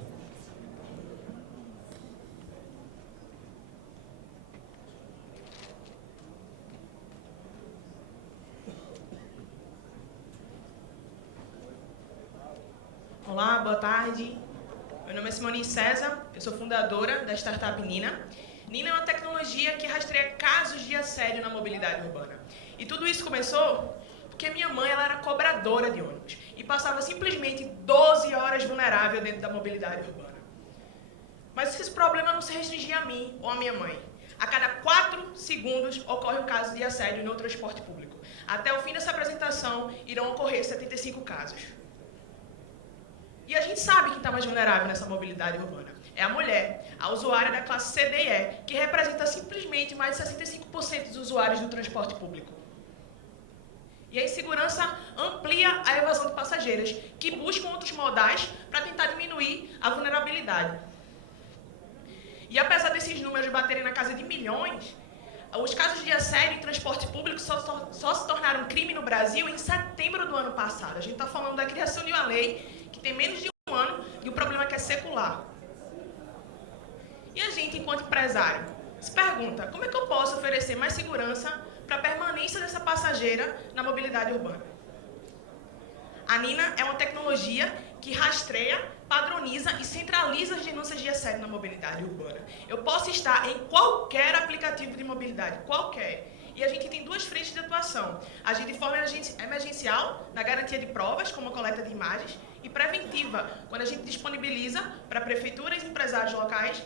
Olá, boa tarde. Meu nome é Simone César, eu sou fundadora da startup Nina. Nina é uma tecnologia que rastreia casos de assédio na mobilidade urbana. E tudo isso começou porque minha mãe ela era cobradora de ônibus e passava simplesmente 12 horas vulnerável dentro da mobilidade urbana. Mas esse problema não se restringia a mim ou a minha mãe. A cada 4 segundos ocorre um caso de assédio no transporte público. Até o fim dessa apresentação irão ocorrer 75 casos. E a gente sabe quem está mais vulnerável nessa mobilidade urbana. É a mulher, a usuária da classe C, D e E, que representa simplesmente mais de 65% dos usuários do transporte público. E a insegurança amplia a evasão de passageiros, que buscam outros modais para tentar diminuir a vulnerabilidade. E apesar desses números baterem na casa de milhões, os casos de assédio em transporte público só se tornaram crime no Brasil em setembro do ano passado. A gente está falando da criação de uma lei que tem menos de um ano e o problema é que é secular. E a gente, enquanto empresário, se pergunta, como é que eu posso oferecer mais segurança para a permanência dessa passageira na mobilidade urbana? A Nina é uma tecnologia que rastreia, padroniza e centraliza as denúncias de assédio na mobilidade urbana. Eu posso estar em qualquer aplicativo de mobilidade, qualquer. E a gente tem 2 frentes de atuação. Agir de forma emergencial, na garantia de provas, como a coleta de imagens, e preventiva, quando a gente disponibiliza para prefeituras e empresários locais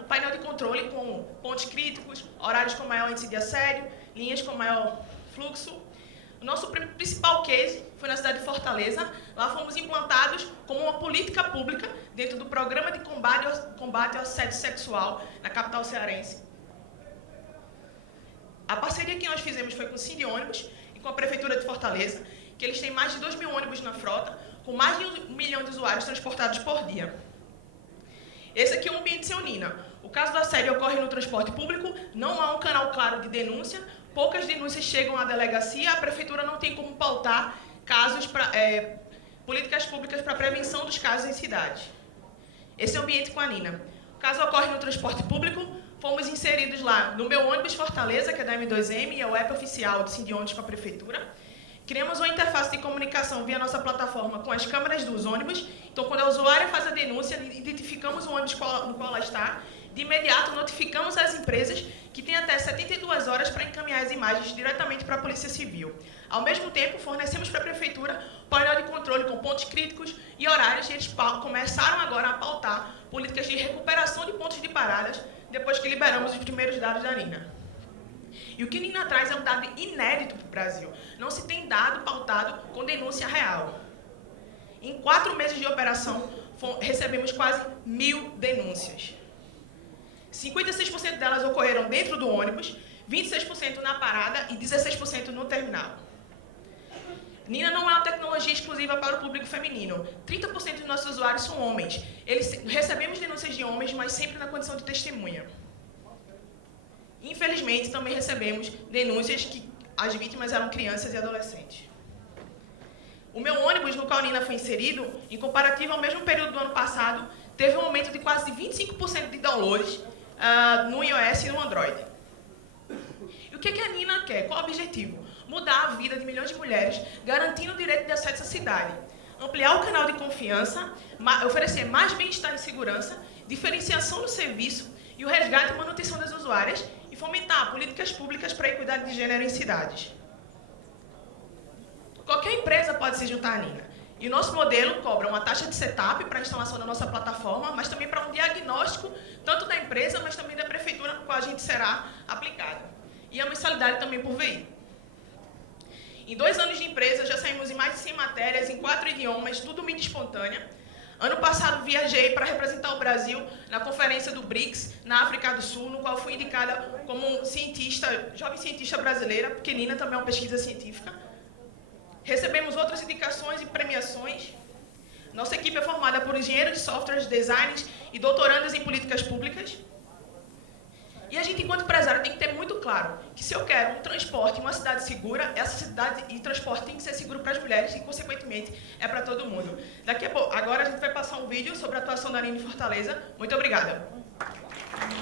o painel de controle com pontos críticos, horários com maior índice de assédio, linhas com maior fluxo. O nosso principal case foi na cidade de Fortaleza. Lá fomos implantados como uma política pública dentro do programa de combate ao assédio sexual na capital cearense. A parceria que nós fizemos foi com o Cindy Ônibus e com a Prefeitura de Fortaleza, que eles têm mais de 2.000 ônibus na frota, com mais de 1 milhão de usuários transportados por dia. Esse aqui é o ambiente seu Nina. O caso do assédio ocorre no transporte público, não há um canal claro de denúncia, poucas denúncias chegam à delegacia, a Prefeitura não tem como pautar políticas públicas para a prevenção dos casos em cidades. Esse é o ambiente com a Nina. O caso ocorre no transporte público, fomos inseridos lá no Meu Ônibus Fortaleza, que é da M2M, e é o app oficial do Cindy Ônibus com a Prefeitura. Criamos uma interface de comunicação via nossa plataforma com as câmeras dos ônibus. Então, quando a usuária faz a denúncia, identificamos o ônibus no qual ela está. De imediato, notificamos as empresas que têm até 72 horas para encaminhar as imagens diretamente para a Polícia Civil. Ao mesmo tempo, fornecemos para a Prefeitura painel de controle com pontos críticos e horários, e eles começaram agora a pautar políticas de recuperação de pontos de paradas depois que liberamos os primeiros dados da Nina. E o que Nina traz é um dado inédito para o Brasil. Não se tem dado pautado com denúncia real. Em 4 meses de operação, recebemos quase 1.000 denúncias. 56% delas ocorreram dentro do ônibus, 26% na parada e 16% no terminal. Nina não é uma tecnologia exclusiva para o público feminino. 30% dos nossos usuários são homens. Recebemos denúncias de homens, mas sempre na condição de testemunha. Infelizmente, também recebemos denúncias que as vítimas eram crianças e adolescentes. O meu ônibus, no qual a Nina foi inserido, em comparativo ao mesmo período do ano passado, teve um aumento de quase 25% de downloads no iOS e no Android. E o que a Nina quer? Qual o objetivo? Mudar a vida de milhões de mulheres, garantindo o direito de acesso à cidade, ampliar o canal de confiança, oferecer mais bem-estar e segurança, diferenciação do serviço e o resgate e manutenção das usuárias e fomentar políticas públicas para a equidade de gênero em cidades. Qualquer empresa pode se juntar à Nina. E o nosso modelo cobra uma taxa de setup para a instalação da nossa plataforma, mas também para um diagnóstico, tanto da empresa, mas também da prefeitura, no qual a gente será aplicado. E a mensalidade também por veículo. Em 2 anos de empresa, já saímos em mais de 100 matérias, em 4 idiomas, tudo mídia espontânea. Ano passado, viajei para representar o Brasil na conferência do BRICS, na África do Sul, no qual fui indicada como cientista, jovem cientista brasileira, porque Nina também é uma pesquisa científica. Recebemos outras indicações e premiações. Nossa equipe é formada por engenheiros de softwares, designers e doutorandos em políticas públicas. E a gente, enquanto empresário, tem que ter muito claro que se eu quero um transporte em uma cidade segura, essa cidade e transporte tem que ser seguro para as mulheres e, consequentemente, é para todo mundo. Daqui a pouco, agora a gente vai passar um vídeo sobre a atuação da Nina em Fortaleza. Muito obrigada.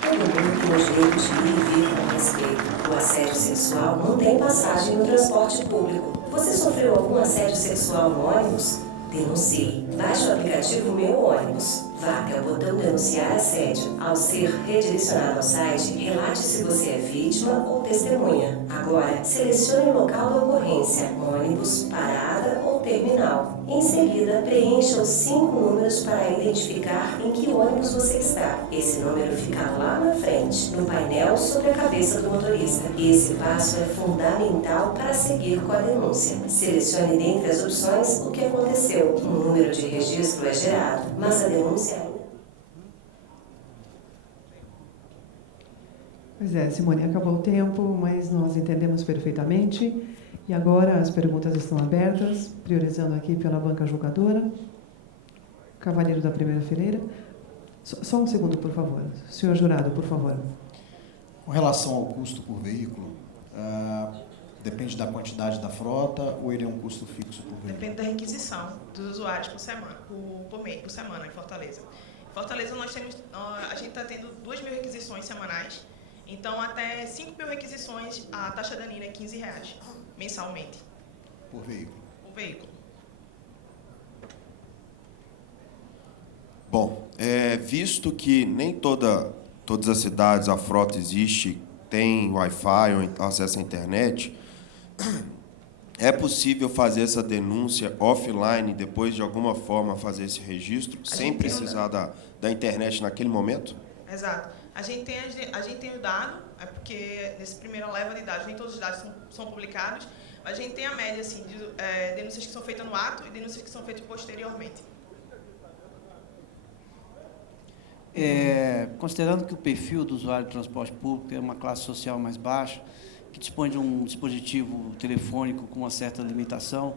Todo mundo tem o direito de ir e vir com respeito. O assédio sexual não tem passagem no transporte público. Você sofreu algum assédio sexual no ônibus? Denuncie. Baixe o aplicativo Meu Ônibus. Vá até o botão Denunciar Assédio. Ao ser redirecionado ao site, relate se você é vítima ou testemunha. Agora, selecione o local da ocorrência, ônibus, parada ou terminal. Em seguida, preencha os 5 números para identificar em que ônibus você está. Esse número fica lá na frente, no painel sobre a cabeça do motorista. Esse passo é fundamental para seguir com a denúncia. Selecione dentre as opções o que aconteceu. Um número de registro é gerado, mas a denúncia ainda... Pois é, Simone, acabou o tempo, mas nós entendemos perfeitamente. E agora as perguntas estão abertas, priorizando aqui pela banca julgadora. Cavalheiro da primeira fileira. Só um segundo, por favor. Senhor jurado, por favor. Com relação ao custo por veículo, depende da quantidade da frota ou ele é um custo fixo por veículo? Depende da requisição dos usuários por semana, por semana em Fortaleza. Em Fortaleza, a gente está tendo 2.000 requisições semanais. Então, até 5.000 requisições, a taxa da Nina é R$15 mensalmente. Por veículo? Por veículo. Bom, visto que nem todas as cidades a frota existe, tem Wi-Fi ou acesso à internet, é possível fazer essa denúncia offline e depois, de alguma forma, fazer esse registro, sem precisar da internet naquele momento? Exato. A gente tem o dado, porque nessa primeira leva de dados, nem todos os dados são publicados, mas a gente tem a média assim, de denúncias que são feitas no ato e denúncias que são feitas posteriormente. Considerando que o perfil do usuário de transporte público é uma classe social mais baixa, que dispõe de um dispositivo telefônico com uma certa limitação,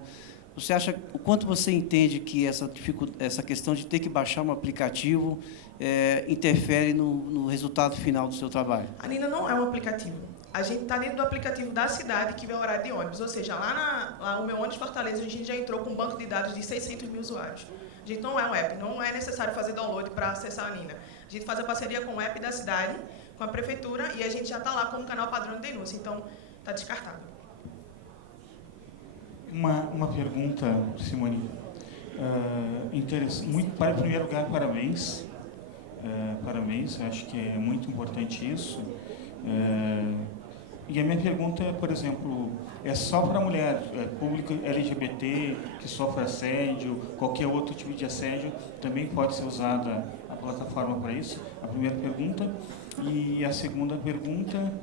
você acha, o quanto você entende que essa questão de ter que baixar um aplicativo interfere no resultado final do seu trabalho? A Nina não é um aplicativo. A gente está dentro do aplicativo da cidade que vê o horário de ônibus. Ou seja, lá o Meu Ônibus Fortaleza, a gente já entrou com um banco de dados de 600 mil usuários. A gente não é um app, não é necessário fazer download para acessar a Nina. A gente faz a parceria com o app da cidade, com a prefeitura, e a gente já está lá como canal padrão de denúncia. Então, está descartado. Uma pergunta, Simone. Interessante. Em primeiro lugar, parabéns. Parabéns, acho que é muito importante isso. E a minha pergunta é, por exemplo, é só para mulher, público LGBT que sofre assédio, qualquer outro tipo de assédio, também pode ser usada a plataforma para isso? A primeira pergunta. E a segunda pergunta,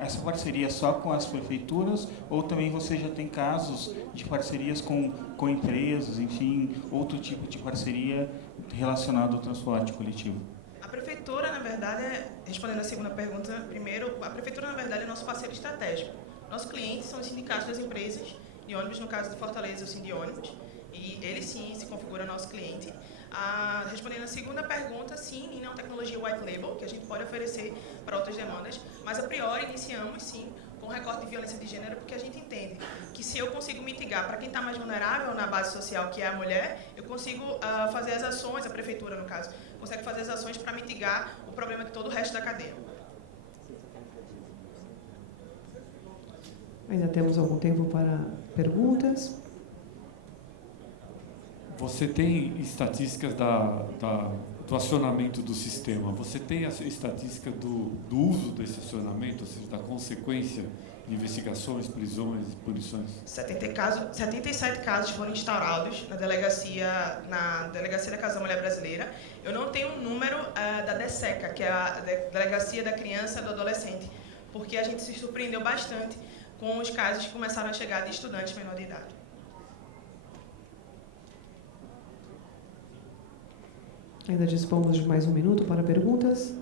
essa parceria só com as prefeituras ou também você já tem casos de parcerias com empresas, enfim, outro tipo de parceria relacionado ao transporte coletivo? A prefeitura, na verdade, respondendo a segunda pergunta, primeiro, a prefeitura, na verdade, é nosso parceiro estratégico. Nossos clientes são os sindicatos das empresas de ônibus, no caso de Fortaleza, o Sindiônibus, e ele sim se configura nosso cliente. Respondendo a segunda pergunta, sim, Nina é uma tecnologia white label, que a gente pode oferecer para outras demandas, mas a priori iniciamos sim com recorte de violência de gênero, porque a gente entende que se eu consigo mitigar para quem está mais vulnerável na base social, que é a mulher, eu consigo fazer as ações, a prefeitura no caso, consegue fazer as ações para mitigar o problema de todo o resto da cadeia. Ainda temos algum tempo para perguntas. Você tem estatísticas do acionamento do sistema? Você tem a estatística do uso desse acionamento, ou seja, da consequência de investigações, prisões e punições? 77 casos foram instaurados na delegacia da Casa da Mulher Brasileira. Eu não tenho um número da DECECA, que é a Delegacia da Criança e do Adolescente, porque a gente se surpreendeu bastante com os casos que começaram a chegar de estudantes menor de idade. Ainda dispomos de mais um minuto para perguntas.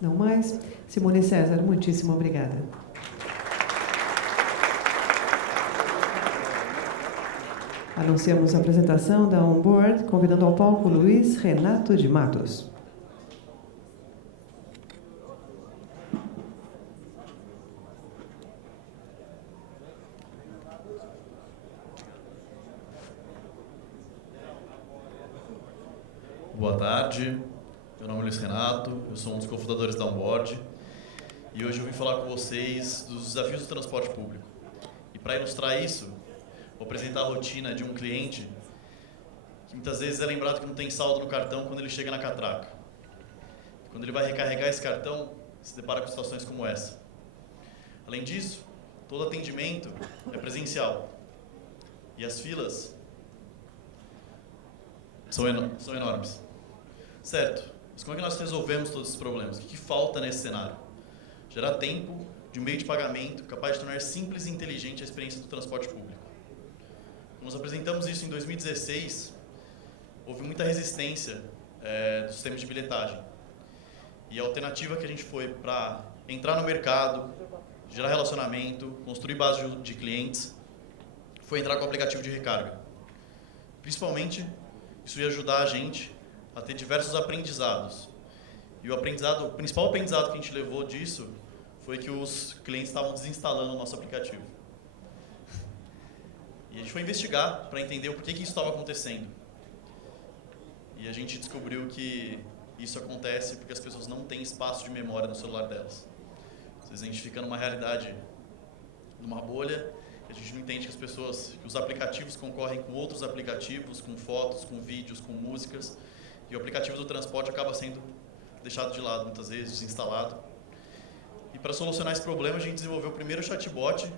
Não mais? Simone César, muitíssimo obrigada. Anunciamos a apresentação da Onboard, convidando ao palco Luiz Renato de Matos. Boa tarde, meu nome é Luiz Renato, eu sou um dos cofundadores da Onboard e hoje eu vim falar com vocês dos desafios do transporte público. E para ilustrar isso, vou apresentar a rotina de um cliente que muitas vezes é lembrado que não tem saldo no cartão quando ele chega na catraca. Quando ele vai recarregar esse cartão, se depara com situações como essa. Além disso, todo atendimento é presencial e as filas são enormes. Certo, mas como é que nós resolvemos todos esses problemas? O que falta nesse cenário? Gerar tempo de um meio de pagamento capaz de tornar simples e inteligente a experiência do transporte público. Nós apresentamos isso em 2016, houve muita resistência do sistema de bilhetagem. E a alternativa que a gente foi para entrar no mercado, gerar relacionamento, construir base de clientes, foi entrar com o aplicativo de recarga. Principalmente, isso ia ajudar a gente a ter diversos aprendizados. E o principal aprendizado que a gente levou disso foi que os clientes estavam desinstalando o nosso aplicativo. E a gente foi investigar para entender o porquê que isso estava acontecendo. E a gente descobriu que isso acontece porque as pessoas não têm espaço de memória no celular delas. Às vezes a gente fica numa realidade, numa bolha, a gente não entende que os aplicativos concorrem com outros aplicativos, com fotos, com vídeos, com músicas, e o aplicativo do transporte acaba sendo deixado de lado, muitas vezes, desinstalado. E para solucionar esse problema, a gente desenvolveu o primeiro chatbot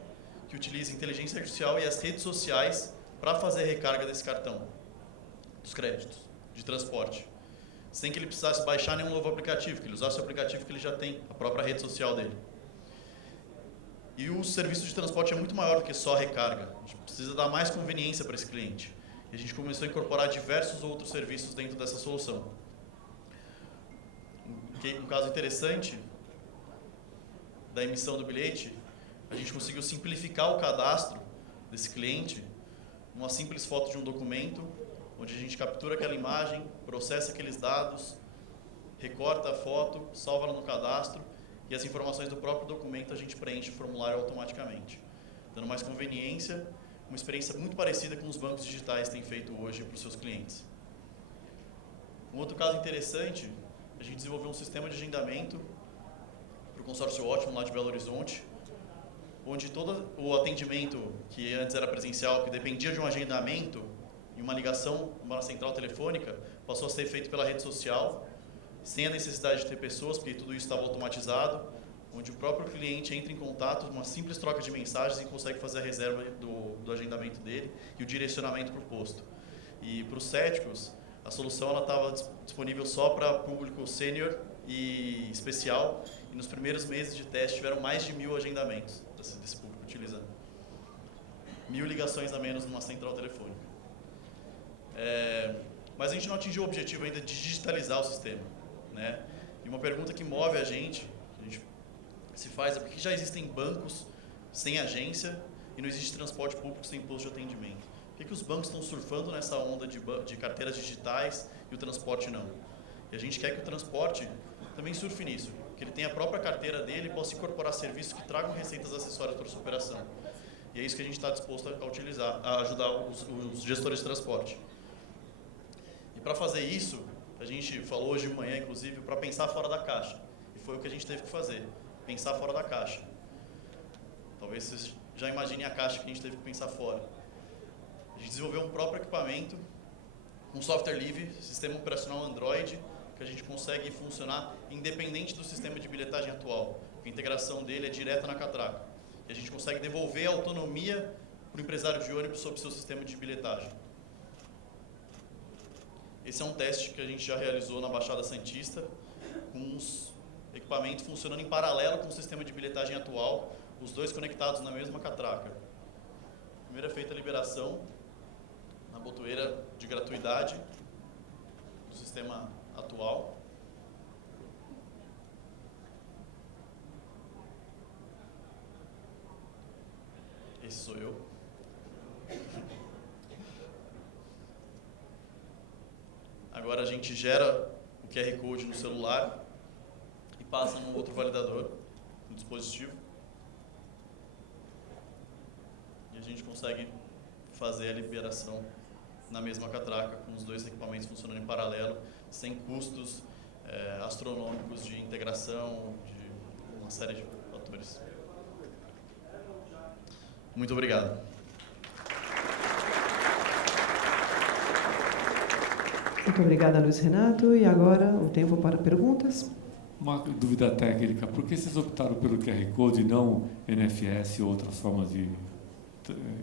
que utiliza inteligência artificial e as redes sociais para fazer a recarga desse cartão, dos créditos, de transporte, sem que ele precisasse baixar nenhum novo aplicativo, que ele usasse o aplicativo que ele já tem, a própria rede social dele. E o serviço de transporte é muito maior do que só a recarga. A gente precisa dar mais conveniência para esse cliente. E a gente começou a incorporar diversos outros serviços dentro dessa solução. Um caso interessante da emissão do bilhete, a gente conseguiu simplificar o cadastro desse cliente numa simples foto de um documento, onde a gente captura aquela imagem, processa aqueles dados, recorta a foto, salva ela no cadastro, e as informações do próprio documento a gente preenche o formulário automaticamente, dando mais conveniência, uma experiência muito parecida com os bancos digitais têm feito hoje para os seus clientes. Um outro caso interessante, a gente desenvolveu um sistema de agendamento para o consórcio Ótimo lá de Belo Horizonte, onde todo o atendimento que antes era presencial, que dependia de um agendamento e uma ligação, uma central telefônica, passou a ser feito pela rede social, sem a necessidade de ter pessoas, porque tudo isso estava automatizado, onde o próprio cliente entra em contato, uma simples troca de mensagens, e consegue fazer a reserva do agendamento dele e o direcionamento para o posto. E para os céticos, a solução estava disponível só para público sênior e especial, e nos primeiros meses de teste tiveram mais de 1.000 agendamentos desse público utilizando. 1.000 ligações a menos numa central telefônica. Mas a gente não atingiu o objetivo ainda de digitalizar o sistema, né? E uma pergunta que move a gente se faz é por que já existem bancos sem agência e não existe transporte público sem posto de atendimento? Por que os bancos estão surfando nessa onda de carteiras digitais e o transporte não? E a gente quer que o transporte também surfe nisso, que ele tenha a própria carteira dele e possa incorporar serviços que tragam receitas acessórias para sua operação. E é isso que a gente está disposto a utilizar, a ajudar os gestores de transporte. E para fazer isso, a gente falou hoje de manhã, inclusive, para pensar fora da caixa. E foi o que a gente teve que fazer, pensar fora da caixa. Talvez vocês já imaginem a caixa que a gente teve que pensar fora. A gente desenvolveu um próprio equipamento, um software livre, sistema operacional Android, que a gente consegue funcionar independente do sistema de bilhetagem atual. A integração dele é direta na catraca. E a gente consegue devolver a autonomia para o empresário de ônibus sobre o seu sistema de bilhetagem. Esse é um teste que a gente já realizou na Baixada Santista, com os equipamentos funcionando em paralelo com o sistema de bilhetagem atual, os dois conectados na mesma catraca. Primeiro é feita a liberação na botoeira de gratuidade do sistema atual. Esse sou eu. Agora a gente gera o QR Code no celular e passa num outro validador, no dispositivo. E a gente consegue fazer a liberação na mesma catraca, com os dois equipamentos funcionando em paralelo, sem custos astronômicos de integração, de uma série de fatores. Muito obrigado. Muito obrigada, Luiz Renato. E agora o tempo para perguntas. Uma dúvida técnica. Por que vocês optaram pelo QR Code e não NFS ou outras formas de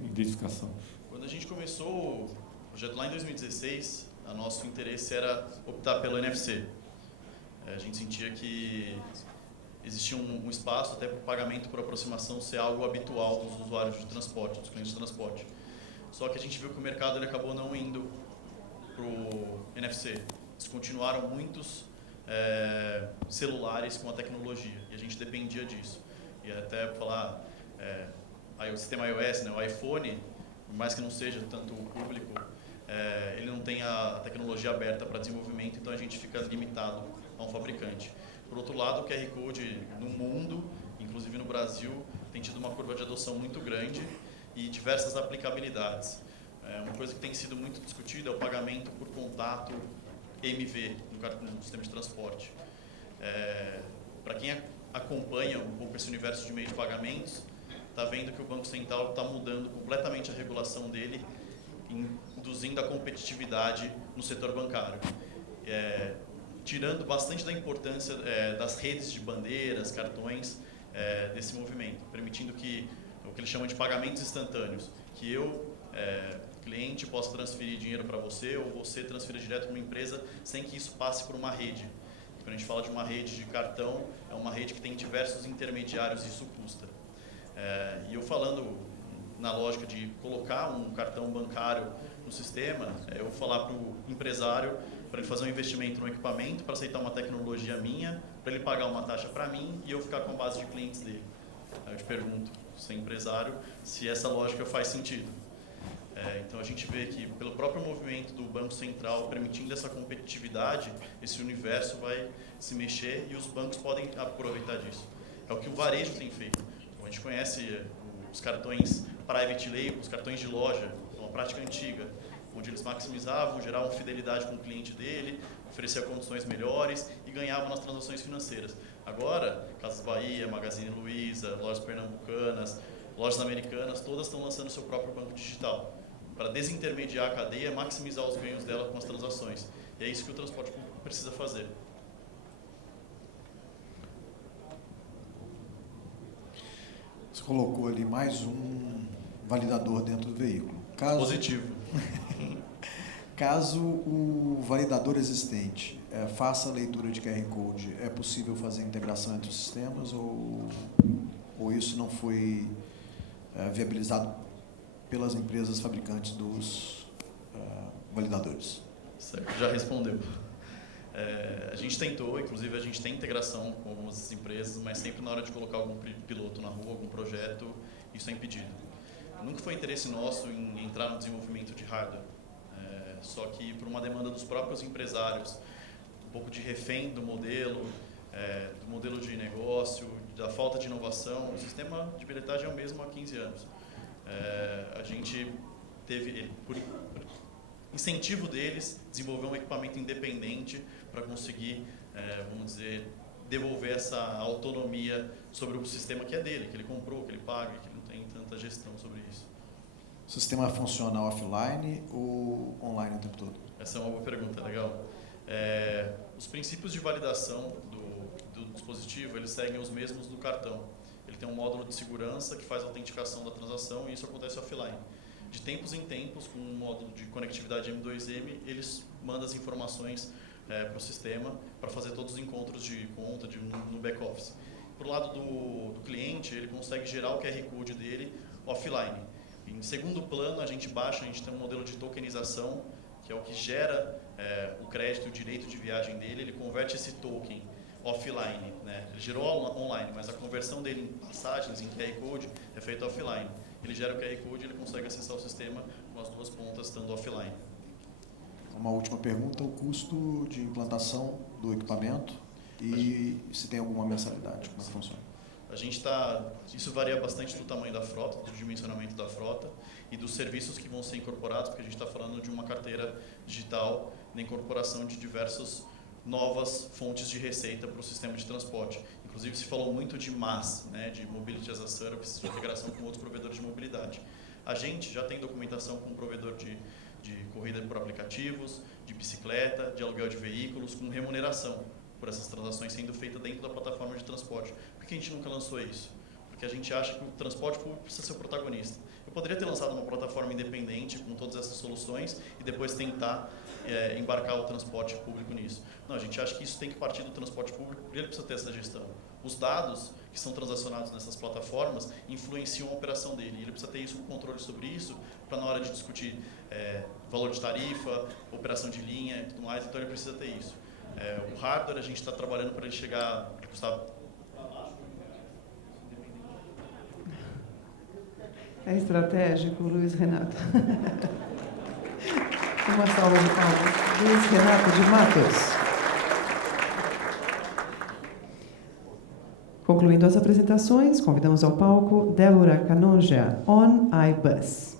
identificação? Quando a gente começou o projeto lá em 2016, nosso interesse era optar pelo NFC. A gente sentia que existia um espaço até para o pagamento por aproximação ser algo habitual dos usuários de transporte, dos clientes de transporte. Só que a gente viu que o mercado ele acabou não indo para o NFC. Descontinuaram muitos celulares com a tecnologia e a gente dependia disso. E até para falar, o sistema iOS, né, o iPhone, por mais que não seja tanto público, ele não tem a tecnologia aberta para desenvolvimento, então a gente fica limitado a um fabricante. Por outro lado, o QR Code no mundo, inclusive no Brasil, tem tido uma curva de adoção muito grande e diversas aplicabilidades. Uma coisa que tem sido muito discutida é o pagamento por contato EMV no sistema de transporte. Para quem acompanha um pouco esse universo de meio de pagamentos, está vendo que o Banco Central está mudando completamente a regulação dele, induzindo a competitividade no setor bancário. Tirando bastante da importância das redes de bandeiras, cartões desse movimento, permitindo que o que eles chamam de pagamentos instantâneos, que eu, cliente, possa transferir dinheiro para você ou você transfira direto para uma empresa sem que isso passe por uma rede. Quando a gente fala de uma rede de cartão, é uma rede que tem diversos intermediários e isso custa. E eu falando na lógica de colocar um cartão bancário no sistema, eu vou falar para o empresário para ele fazer um investimento no equipamento, para aceitar uma tecnologia minha, para ele pagar uma taxa para mim e eu ficar com a base de clientes dele. Aí eu te pergunto, você é empresário, se essa lógica faz sentido. Então a gente vê que pelo próprio movimento do Banco Central permitindo essa competitividade, esse universo vai se mexer e os bancos podem aproveitar disso. É o que o varejo tem feito. Então, a gente conhece os cartões private label, os cartões de loja, uma prática antiga, onde eles maximizavam, geravam fidelidade com o cliente dele, ofereciam condições melhores e ganhavam nas transações financeiras. Agora, Casas Bahia, Magazine Luiza, lojas pernambucanas, lojas americanas, todas estão lançando seu próprio banco digital, para desintermediar a cadeia, maximizar os ganhos dela com as transações. E é isso que o transporte público precisa fazer. colocou ali mais um validador dentro do veículo. Positivo. Caso o validador existente faça a leitura de QR Code, é possível fazer integração entre os sistemas ou isso não foi viabilizado pelas empresas fabricantes dos validadores? Certo, já respondeu. A gente tentou, inclusive a gente tem integração com algumas empresas, mas sempre na hora de colocar algum piloto na rua, algum projeto, isso é impedido. Nunca foi interesse nosso em entrar no desenvolvimento de hardware, só que por uma demanda dos próprios empresários, um pouco de refém do modelo de negócio, da falta de inovação, o sistema de bilhetagem é o mesmo há 15 anos. A gente teve, por incentivo deles, desenvolver um equipamento independente para conseguir, vamos dizer, devolver essa autonomia sobre o sistema que é dele, que ele comprou, que ele paga, que não tem tanta gestão sobre isso. O sistema funciona offline ou online o tempo todo? Essa é uma boa pergunta, legal. Os princípios de validação do dispositivo, eles seguem os mesmos do cartão. Ele tem um módulo de segurança que faz a autenticação da transação e isso acontece offline. De tempos em tempos, com um módulo de conectividade M2M, eles mandam as informações para o sistema para fazer todos os encontros de conta no back-office. Por lado do cliente, ele consegue gerar o QR Code dele offline. Em segundo plano, a gente tem um modelo de tokenização, que é o que gera o crédito e o direito de viagem dele, ele converte esse token offline, né? Ele gerou online, mas a conversão dele em passagens, em QR Code, é feita offline. Ele gera o QR Code e ele consegue acessar o sistema com as duas pontas estando offline. Uma última pergunta, o custo de implantação do equipamento e se tem alguma mensalidade, como é que funciona? Isso varia bastante do tamanho da frota, do dimensionamento da frota e dos serviços que vão ser incorporados, porque a gente está falando de uma carteira digital na incorporação de diversas novas fontes de receita para o sistema de transporte. Inclusive, se falou muito de MaaS, né, de Mobility as a Service, de integração com outros provedores de mobilidade. A gente já tem documentação com um provedor de corrida por aplicativos, de bicicleta, de aluguel de veículos, com remuneração por essas transações sendo feitas dentro da plataforma de transporte. Por que a gente nunca lançou isso? Porque a gente acha que o transporte público precisa ser o protagonista. Eu poderia ter lançado uma plataforma independente com todas essas soluções e depois tentar embarcar o transporte público nisso. Não, a gente acha que isso tem que partir do transporte público, porque ele precisa ter essa gestão. Os dados que são transacionados nessas plataformas influenciam a operação dele. Ele precisa ter um controle sobre isso para, na hora de discutir valor de tarifa, operação de linha e tudo mais, então ele precisa ter isso. O hardware, a gente está trabalhando para ele chegar a custar... É estratégico, Luiz Renato. Uma salva de palmas. Luiz Renato de Matos. Concluindo as apresentações, convidamos ao palco Débora Canonja, On iBus.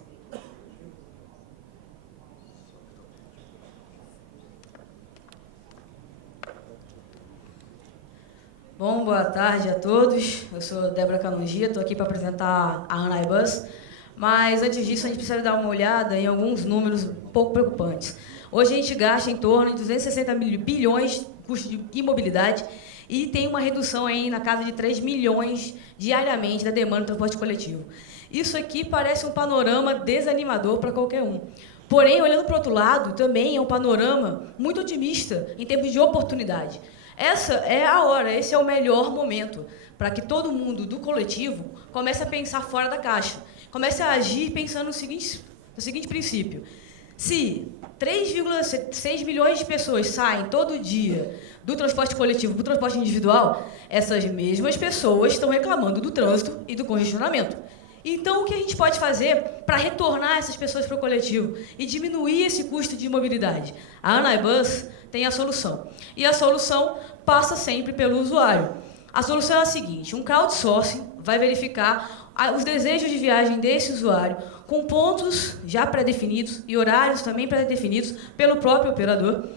Bom, boa tarde a todos. Eu sou Débora Canongia, estou aqui para apresentar a On iBus. Mas antes disso, a gente precisa dar uma olhada em alguns números um pouco preocupantes. Hoje a gente gasta em torno de 260 bilhões de custo de imobilidade e tem uma redução aí na casa de 3 milhões diariamente da demanda do transporte coletivo. Isso aqui parece um panorama desanimador para qualquer um. Porém, olhando para o outro lado, também é um panorama muito otimista em termos de oportunidade. Essa é a hora, esse é o melhor momento para que todo mundo do coletivo comece a pensar fora da caixa, comece a agir pensando no seguinte princípio. Se 3,6 milhões de pessoas saem todo dia do transporte coletivo para o transporte individual, essas mesmas pessoas estão reclamando do trânsito e do congestionamento. Então, o que a gente pode fazer para retornar essas pessoas para o coletivo e diminuir esse custo de mobilidade? A On iBus tem a solução. E a solução passa sempre pelo usuário. A solução é a seguinte: um crowdsourcing vai verificar os desejos de viagem desse usuário com pontos já pré-definidos e horários também pré-definidos pelo próprio operador.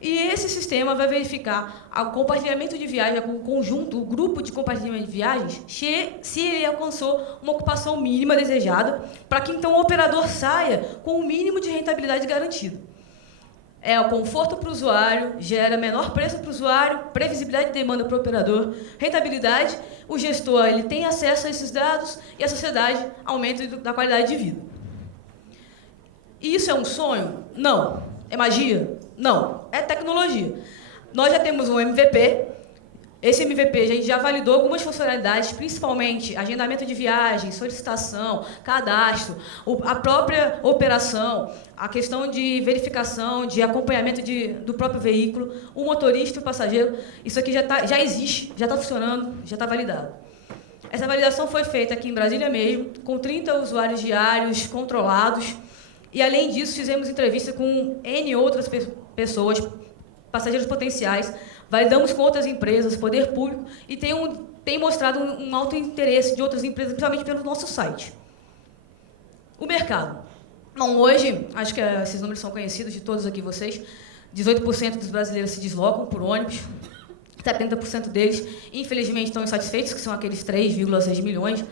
E esse sistema vai verificar o compartilhamento de viagem com o conjunto, o grupo de compartilhamento de viagens, se ele alcançou uma ocupação mínima desejada, para que então o operador saia com o mínimo de rentabilidade garantido. é o conforto para o usuário, gera menor preço para o usuário, previsibilidade de demanda para o operador, rentabilidade, o gestor ele tem acesso a esses dados e a sociedade aumento da qualidade de vida. E isso é um sonho? Não. É magia? Não. É tecnologia. Nós já temos um MVP. Esse MVP a gente já validou algumas funcionalidades, principalmente agendamento de viagem, solicitação, cadastro, a própria operação, a questão de verificação, de acompanhamento do próprio veículo, o motorista e o passageiro. Isso aqui já existe, já está funcionando, já está validado. Essa validação foi feita aqui em Brasília mesmo, com 30 usuários diários controlados. E, além disso, fizemos entrevista com N outras pessoas, passageiros potenciais, validamos com outras empresas, poder público, e tem mostrado um alto interesse de outras empresas, principalmente pelo nosso site. O mercado. Bom, hoje, acho que esses números são conhecidos de todos aqui vocês, 18% dos brasileiros se deslocam por ônibus, 70% deles, infelizmente, estão insatisfeitos, que são aqueles 3,6 milhões,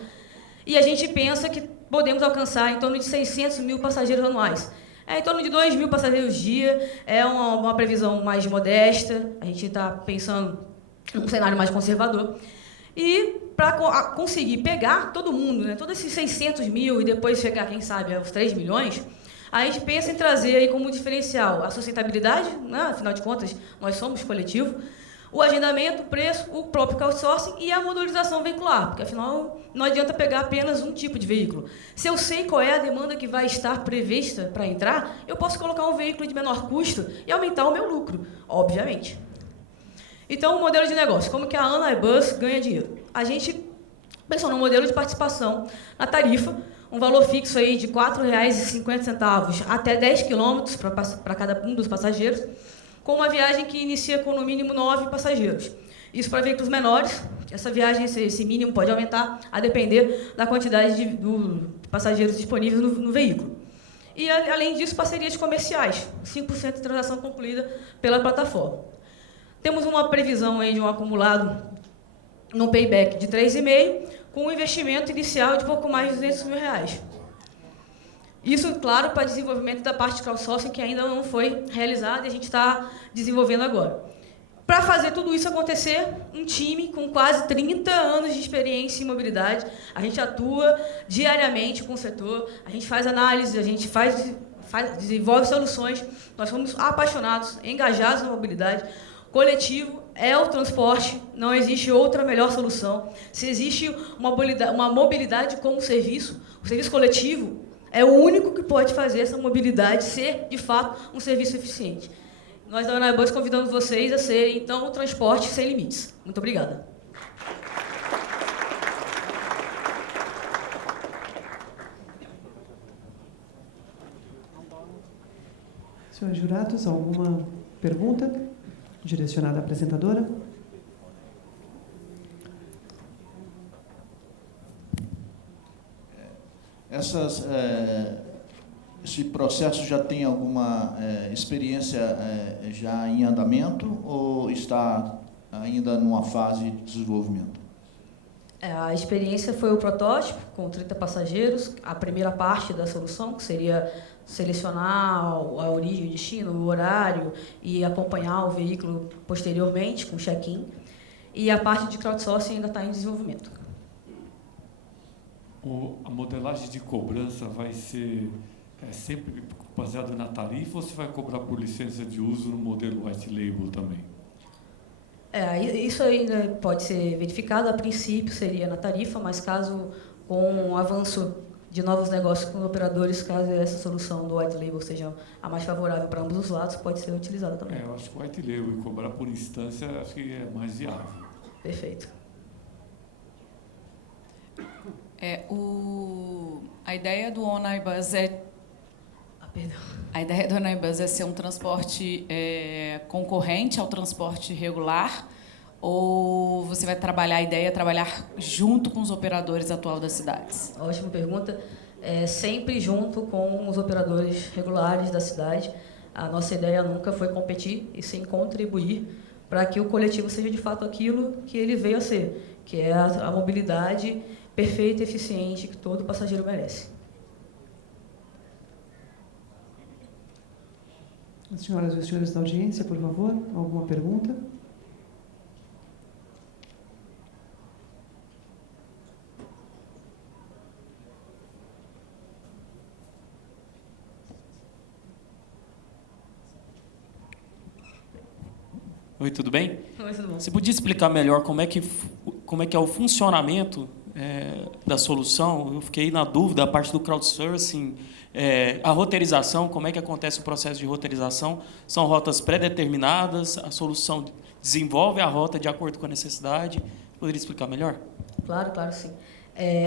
e a gente pensa que podemos alcançar em torno de 600 mil passageiros anuais. Em torno de 2 mil passageiros dia, é uma previsão mais modesta, a gente está pensando num cenário mais conservador. E para conseguir pegar todo mundo, né, todos esses 600 mil e depois chegar, quem sabe, aos 3 milhões, a gente pensa em trazer aí como diferencial a sustentabilidade, né, afinal de contas, nós somos coletivo, o agendamento, o preço, o próprio crowdsourcing e a modularização veicular, porque, afinal, não adianta pegar apenas um tipo de veículo. Se eu sei qual é a demanda que vai estar prevista para entrar, eu posso colocar um veículo de menor custo e aumentar o meu lucro, obviamente. Então, o modelo de negócio, como que a Anaibus ganha dinheiro? A gente pensou num modelo de participação na tarifa, um valor fixo aí de R$ 4,50 até 10 km para cada um dos passageiros, com uma viagem que inicia com no mínimo 9 passageiros. Isso para veículos menores, essa viagem, esse mínimo pode aumentar a depender da quantidade de passageiros disponíveis no veículo. E, além disso, parcerias comerciais, 5% de transação concluída pela plataforma. Temos uma previsão aí de um acumulado no payback de 3,5, com um investimento inicial de pouco mais de R$ 200 mil. Isso, claro, para desenvolvimento da parte de crowdsourcing, que ainda não foi realizada e a gente está desenvolvendo agora. Para fazer tudo isso acontecer, um time com quase 30 anos de experiência em mobilidade, a gente atua diariamente com o setor, a gente faz análise, a gente desenvolve soluções, nós somos apaixonados, engajados na mobilidade. Coletivo é o transporte, não existe outra melhor solução. Se existe uma mobilidade como serviço, o serviço coletivo é o único que pode fazer essa mobilidade ser, de fato, um serviço eficiente. Nós da Anaibus convidamos vocês a serem, então, o transporte sem limites. Muito obrigada. Senhores jurados, alguma pergunta direcionada à apresentadora? Esse processo já tem alguma experiência já em andamento ou está ainda numa fase de desenvolvimento? A experiência foi o protótipo, com 30 passageiros, a primeira parte da solução, que seria selecionar a origem, o destino, o horário e acompanhar o veículo posteriormente, com check-in. E a parte de crowdsourcing ainda está em desenvolvimento. A modelagem de cobrança vai ser sempre baseada na tarifa ou você vai cobrar por licença de uso no modelo white label também? Isso ainda pode ser verificado. A princípio seria na tarifa, mas caso com o avanço de novos negócios com operadores, caso essa solução do white label seja a mais favorável para ambos os lados, pode ser utilizada também. Eu acho que o white label e cobrar por instância acho que é mais viável. Perfeito. A ideia do Anaibus A ideia do Anaibus é ser um transporte concorrente ao transporte regular, ou você vai trabalhar, a ideia é trabalhar junto com os operadores atuais das cidades? Ótima pergunta. Sempre junto com os operadores regulares da cidade. A nossa ideia nunca foi competir, e sim contribuir para que o coletivo seja de fato aquilo que ele veio a ser, que é a mobilidade perfeita e eficiente que todo passageiro merece. As senhoras e os senhores da audiência, por favor, alguma pergunta? Oi, tudo bem? Oi, tudo bom. Você podia explicar melhor como é que é o funcionamento da solução? Eu fiquei na dúvida, a parte do crowdsourcing, a roteirização, como é que acontece o processo de roteirização? São rotas pré-determinadas, a solução desenvolve a rota de acordo com a necessidade? Poderia explicar melhor? Claro, claro, sim.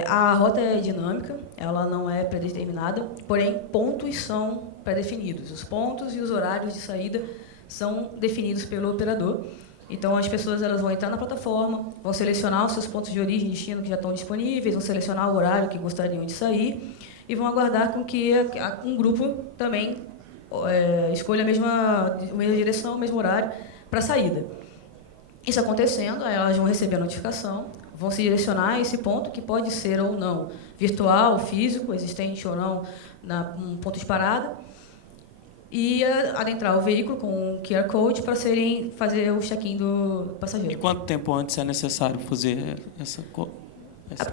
A rota é dinâmica, ela não é pré-determinada, porém pontos são pré-definidos. Os pontos e os horários de saída são definidos pelo operador. Então, as pessoas elas vão entrar na plataforma, vão selecionar os seus pontos de origem e destino que já estão disponíveis, vão selecionar o horário que gostariam de sair e vão aguardar com que um grupo também escolha a mesma direção, o mesmo horário para a saída. Isso acontecendo, elas vão receber a notificação, vão se direcionar a esse ponto, que pode ser ou não virtual, físico, existente ou não, um ponto de parada, e adentrar o veículo com um QR Code para fazer o check-in do passageiro. E quanto tempo antes é necessário fazer essa...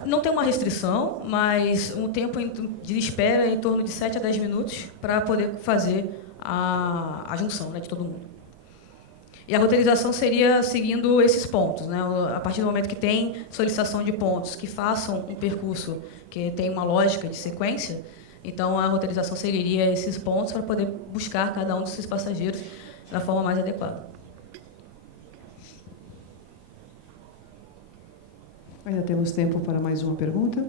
Não tem uma restrição, mas um tempo de espera em torno de 7 a 10 minutos para poder fazer a junção, né, de todo mundo. E a roteirização seria seguindo esses pontos, né? A partir do momento que tem solicitação de pontos que façam um percurso que tem uma lógica de sequência, então a roteirização seguiria esses pontos para poder buscar cada um desses passageiros da forma mais adequada. Ainda temos tempo para mais uma pergunta.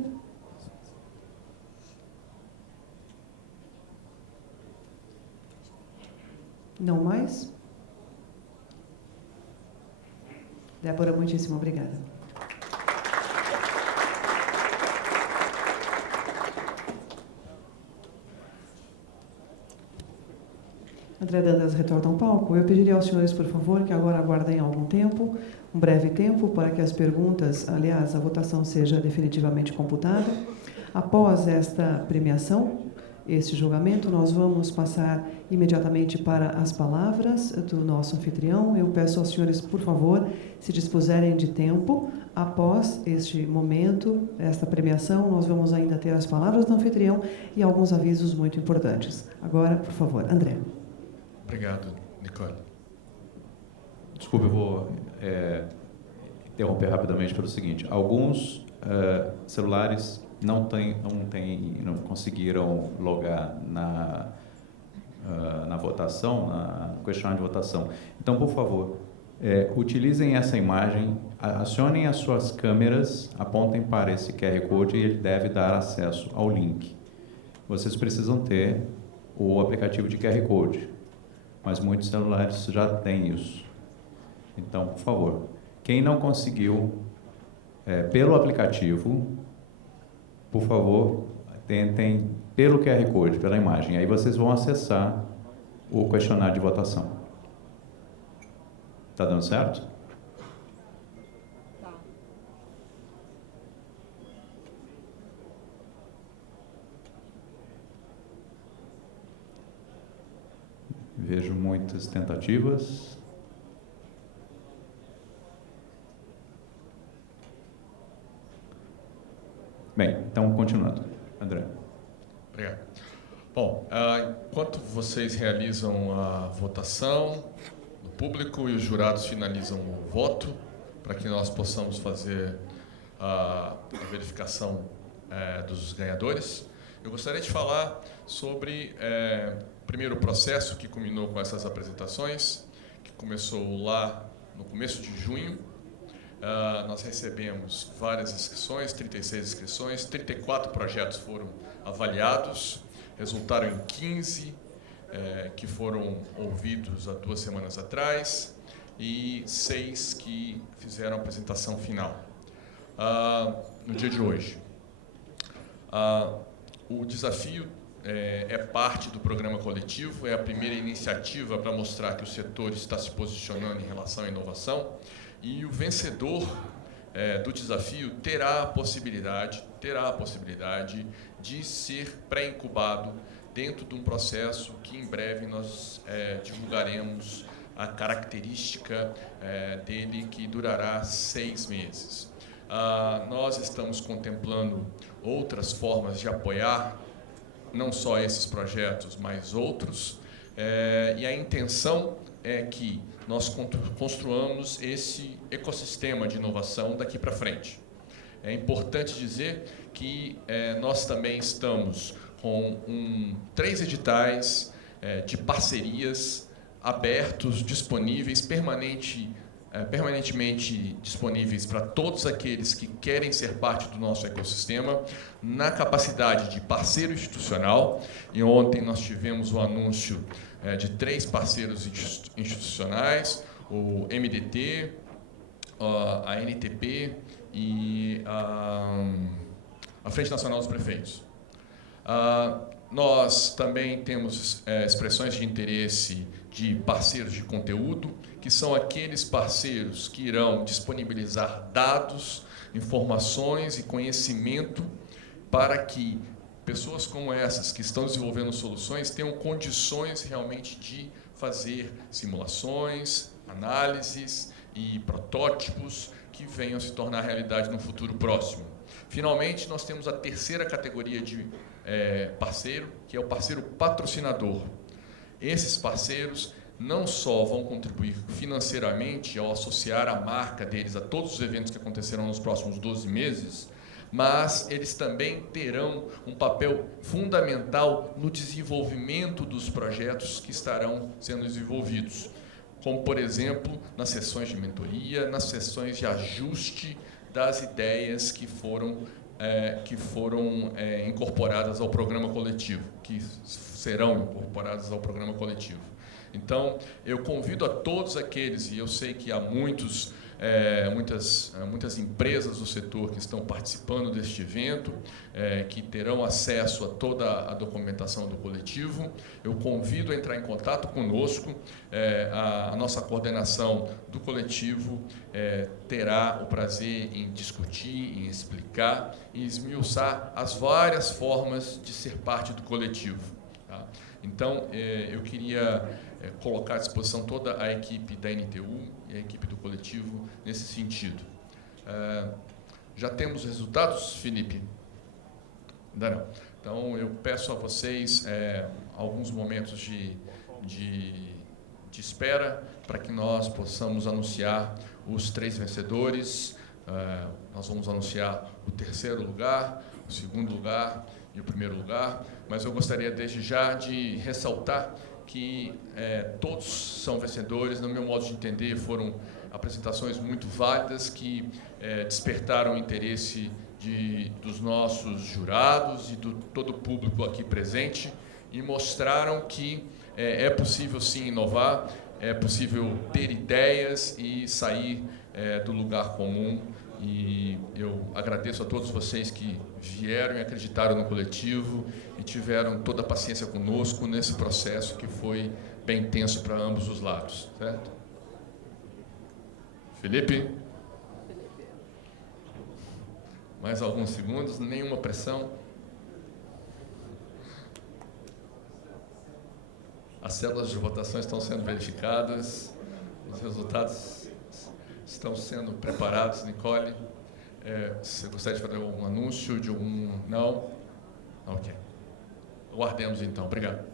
Não mais? Débora, muitíssimo obrigada. André Dantas retorna ao palco. Eu pediria aos senhores, por favor, que agora aguardem algum tempo, um breve tempo, para que as perguntas, aliás, a votação seja definitivamente computada. Após esta premiação, este julgamento, nós vamos passar imediatamente para as palavras do nosso anfitrião. Eu peço aos senhores, por favor, se dispuserem de tempo. Após este momento, esta premiação, nós vamos ainda ter as palavras do anfitrião e alguns avisos muito importantes. Agora, por favor, André. Obrigado, Nicole. Desculpe, eu vou interromper rapidamente pelo seguinte. Alguns celulares não conseguiram logar na votação, no questionário de votação. Então, por favor, utilizem essa imagem, acionem as suas câmeras, apontem para esse QR Code e ele deve dar acesso ao link. Vocês precisam ter o aplicativo de QR Code, mas muitos celulares já têm isso. Então, por favor, quem não conseguiu pelo aplicativo, por favor, tentem pelo QR Code, pela imagem. Aí vocês vão acessar o questionário de votação. Está dando certo? Tá. Vejo muitas tentativas. Bem, então, continuando. André. Obrigado. Bom, enquanto vocês realizam a votação do público e os jurados finalizam o voto, para que nós possamos fazer a verificação dos ganhadores, eu gostaria de falar sobre primeiro o processo que culminou com essas apresentações, que começou lá no começo de junho. Nós recebemos várias inscrições, 36 inscrições, 34 projetos foram avaliados, resultaram em 15 que foram ouvidos há 2 semanas atrás e 6 que fizeram a apresentação final no dia de hoje. O desafio é parte do programa coletivo, é a primeira iniciativa para mostrar que o setor está se posicionando em relação à inovação. E o vencedor do desafio terá a possibilidade de ser pré-incubado dentro de um processo que em breve nós divulgaremos a característica dele, que durará 6 meses. Nós estamos contemplando outras formas de apoiar, não só esses projetos, mas outros, e a intenção é que nós construamos esse ecossistema de inovação daqui para frente. É importante dizer que nós também estamos com 3 editais de parcerias abertos, disponíveis, permanentemente disponíveis para todos aqueles que querem ser parte do nosso ecossistema, na capacidade de parceiro institucional. E ontem nós tivemos o anúncio de 3 parceiros institucionais, o MDT, a NTP e a Frente Nacional dos Prefeitos. Nós também temos expressões de interesse de parceiros de conteúdo, que são aqueles parceiros que irão disponibilizar dados, informações e conhecimento para que pessoas como essas, que estão desenvolvendo soluções, tenham condições realmente de fazer simulações, análises e protótipos que venham se tornar realidade no futuro próximo. Finalmente, nós temos a 3ª categoria de parceiro, que é o parceiro patrocinador. Esses parceiros não só vão contribuir financeiramente ao associar a marca deles a todos os eventos que acontecerão nos próximos 12 meses, mas eles também terão um papel fundamental no desenvolvimento dos projetos que estarão sendo desenvolvidos, como, por exemplo, nas sessões de mentoria, nas sessões de ajuste das ideias que foram incorporadas ao programa coletivo, que serão incorporadas ao programa coletivo. Então, eu convido a todos aqueles, e eu sei que há muitas empresas do setor que estão participando deste evento, que terão acesso a toda a documentação do coletivo. Eu convido a entrar em contato conosco. A nossa coordenação do coletivo terá o prazer em discutir, em explicar e esmiuçar as várias formas de ser parte do coletivo. Tá? Então, eu queria colocar à disposição toda a equipe da NTU e a equipe do coletivo nesse sentido. Já temos resultados, Felipe? Ainda não. Então, eu peço a vocês alguns momentos de espera para que nós possamos anunciar os 3 vencedores. Nós vamos anunciar o 3º lugar, o 2º lugar e o 1º lugar, mas eu gostaria desde já de ressaltar que todos são vencedores. No meu modo de entender, foram apresentações muito válidas que despertaram o interesse dos nossos jurados e de todo o público aqui presente e mostraram que é possível sim inovar, é possível ter ideias e sair do lugar comum. E eu agradeço a todos vocês que vieram e acreditaram no coletivo e tiveram toda a paciência conosco nesse processo que foi bem intenso para ambos os lados. Certo? Felipe? Mais alguns segundos, nenhuma pressão. As células de votação estão sendo verificadas, os resultados estão sendo preparados. Nicole, você gostaria de fazer algum anúncio de algum... Não? Ok. Aguardemos então. Obrigado.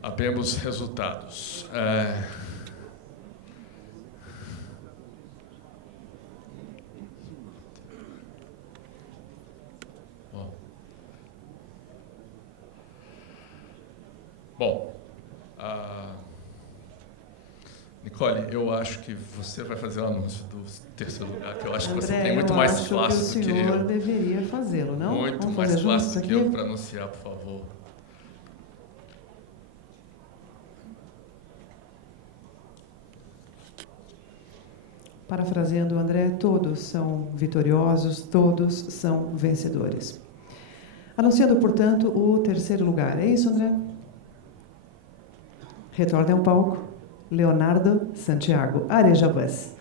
Abemos resultados. Bom, Nicole, eu acho que você vai fazer o anúncio do terceiro lugar, que eu acho que você André, tem muito eu mais acho classe que do que o senhor eu. deveria fazê-lo, não? Muito Vamos mais fazer classe juntos do que aqui? eu para anunciar, por favor. Parafraseando o André, todos são vitoriosos, todos são vencedores. Anunciando, portanto, o terceiro lugar. É isso, André? Retorne ao palco. Leonardo Santiago Arejabas.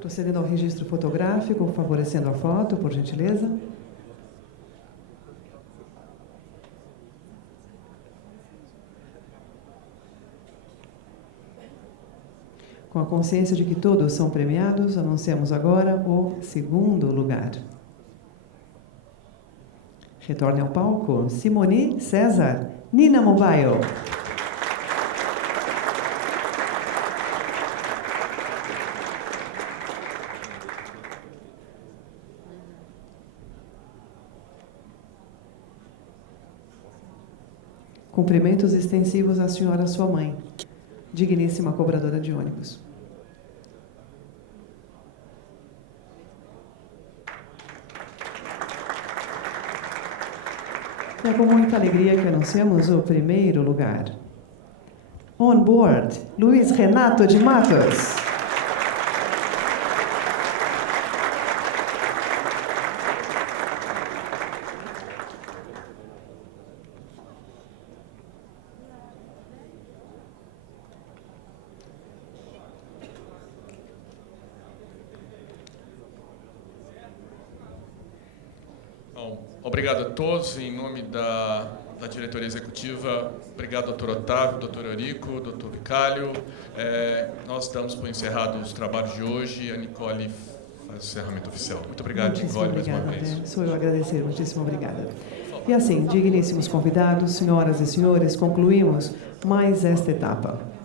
Procedendo ao registro fotográfico, favorecendo a foto, por gentileza. Com a consciência de que todos são premiados, anunciamos agora o segundo lugar. Retorne ao palco, Simone César, Nina Mobile. Cumprimentos extensivos à senhora, sua mãe, digníssima cobradora de ônibus. É com muita alegria que anunciamos o primeiro lugar. On board, Luiz Renato de Matos. Obrigado a todos. Em nome da diretoria executiva, obrigado, doutor Otávio, doutor Eurico, doutor Vicálio. Nós damos por encerrado os trabalhos de hoje. A Nicole faz o encerramento oficial. Muito obrigado, Nicole, mais uma vez. Sou eu a agradecer. Muitíssimo obrigada. E assim, digníssimos convidados, senhoras e senhores, concluímos mais esta etapa.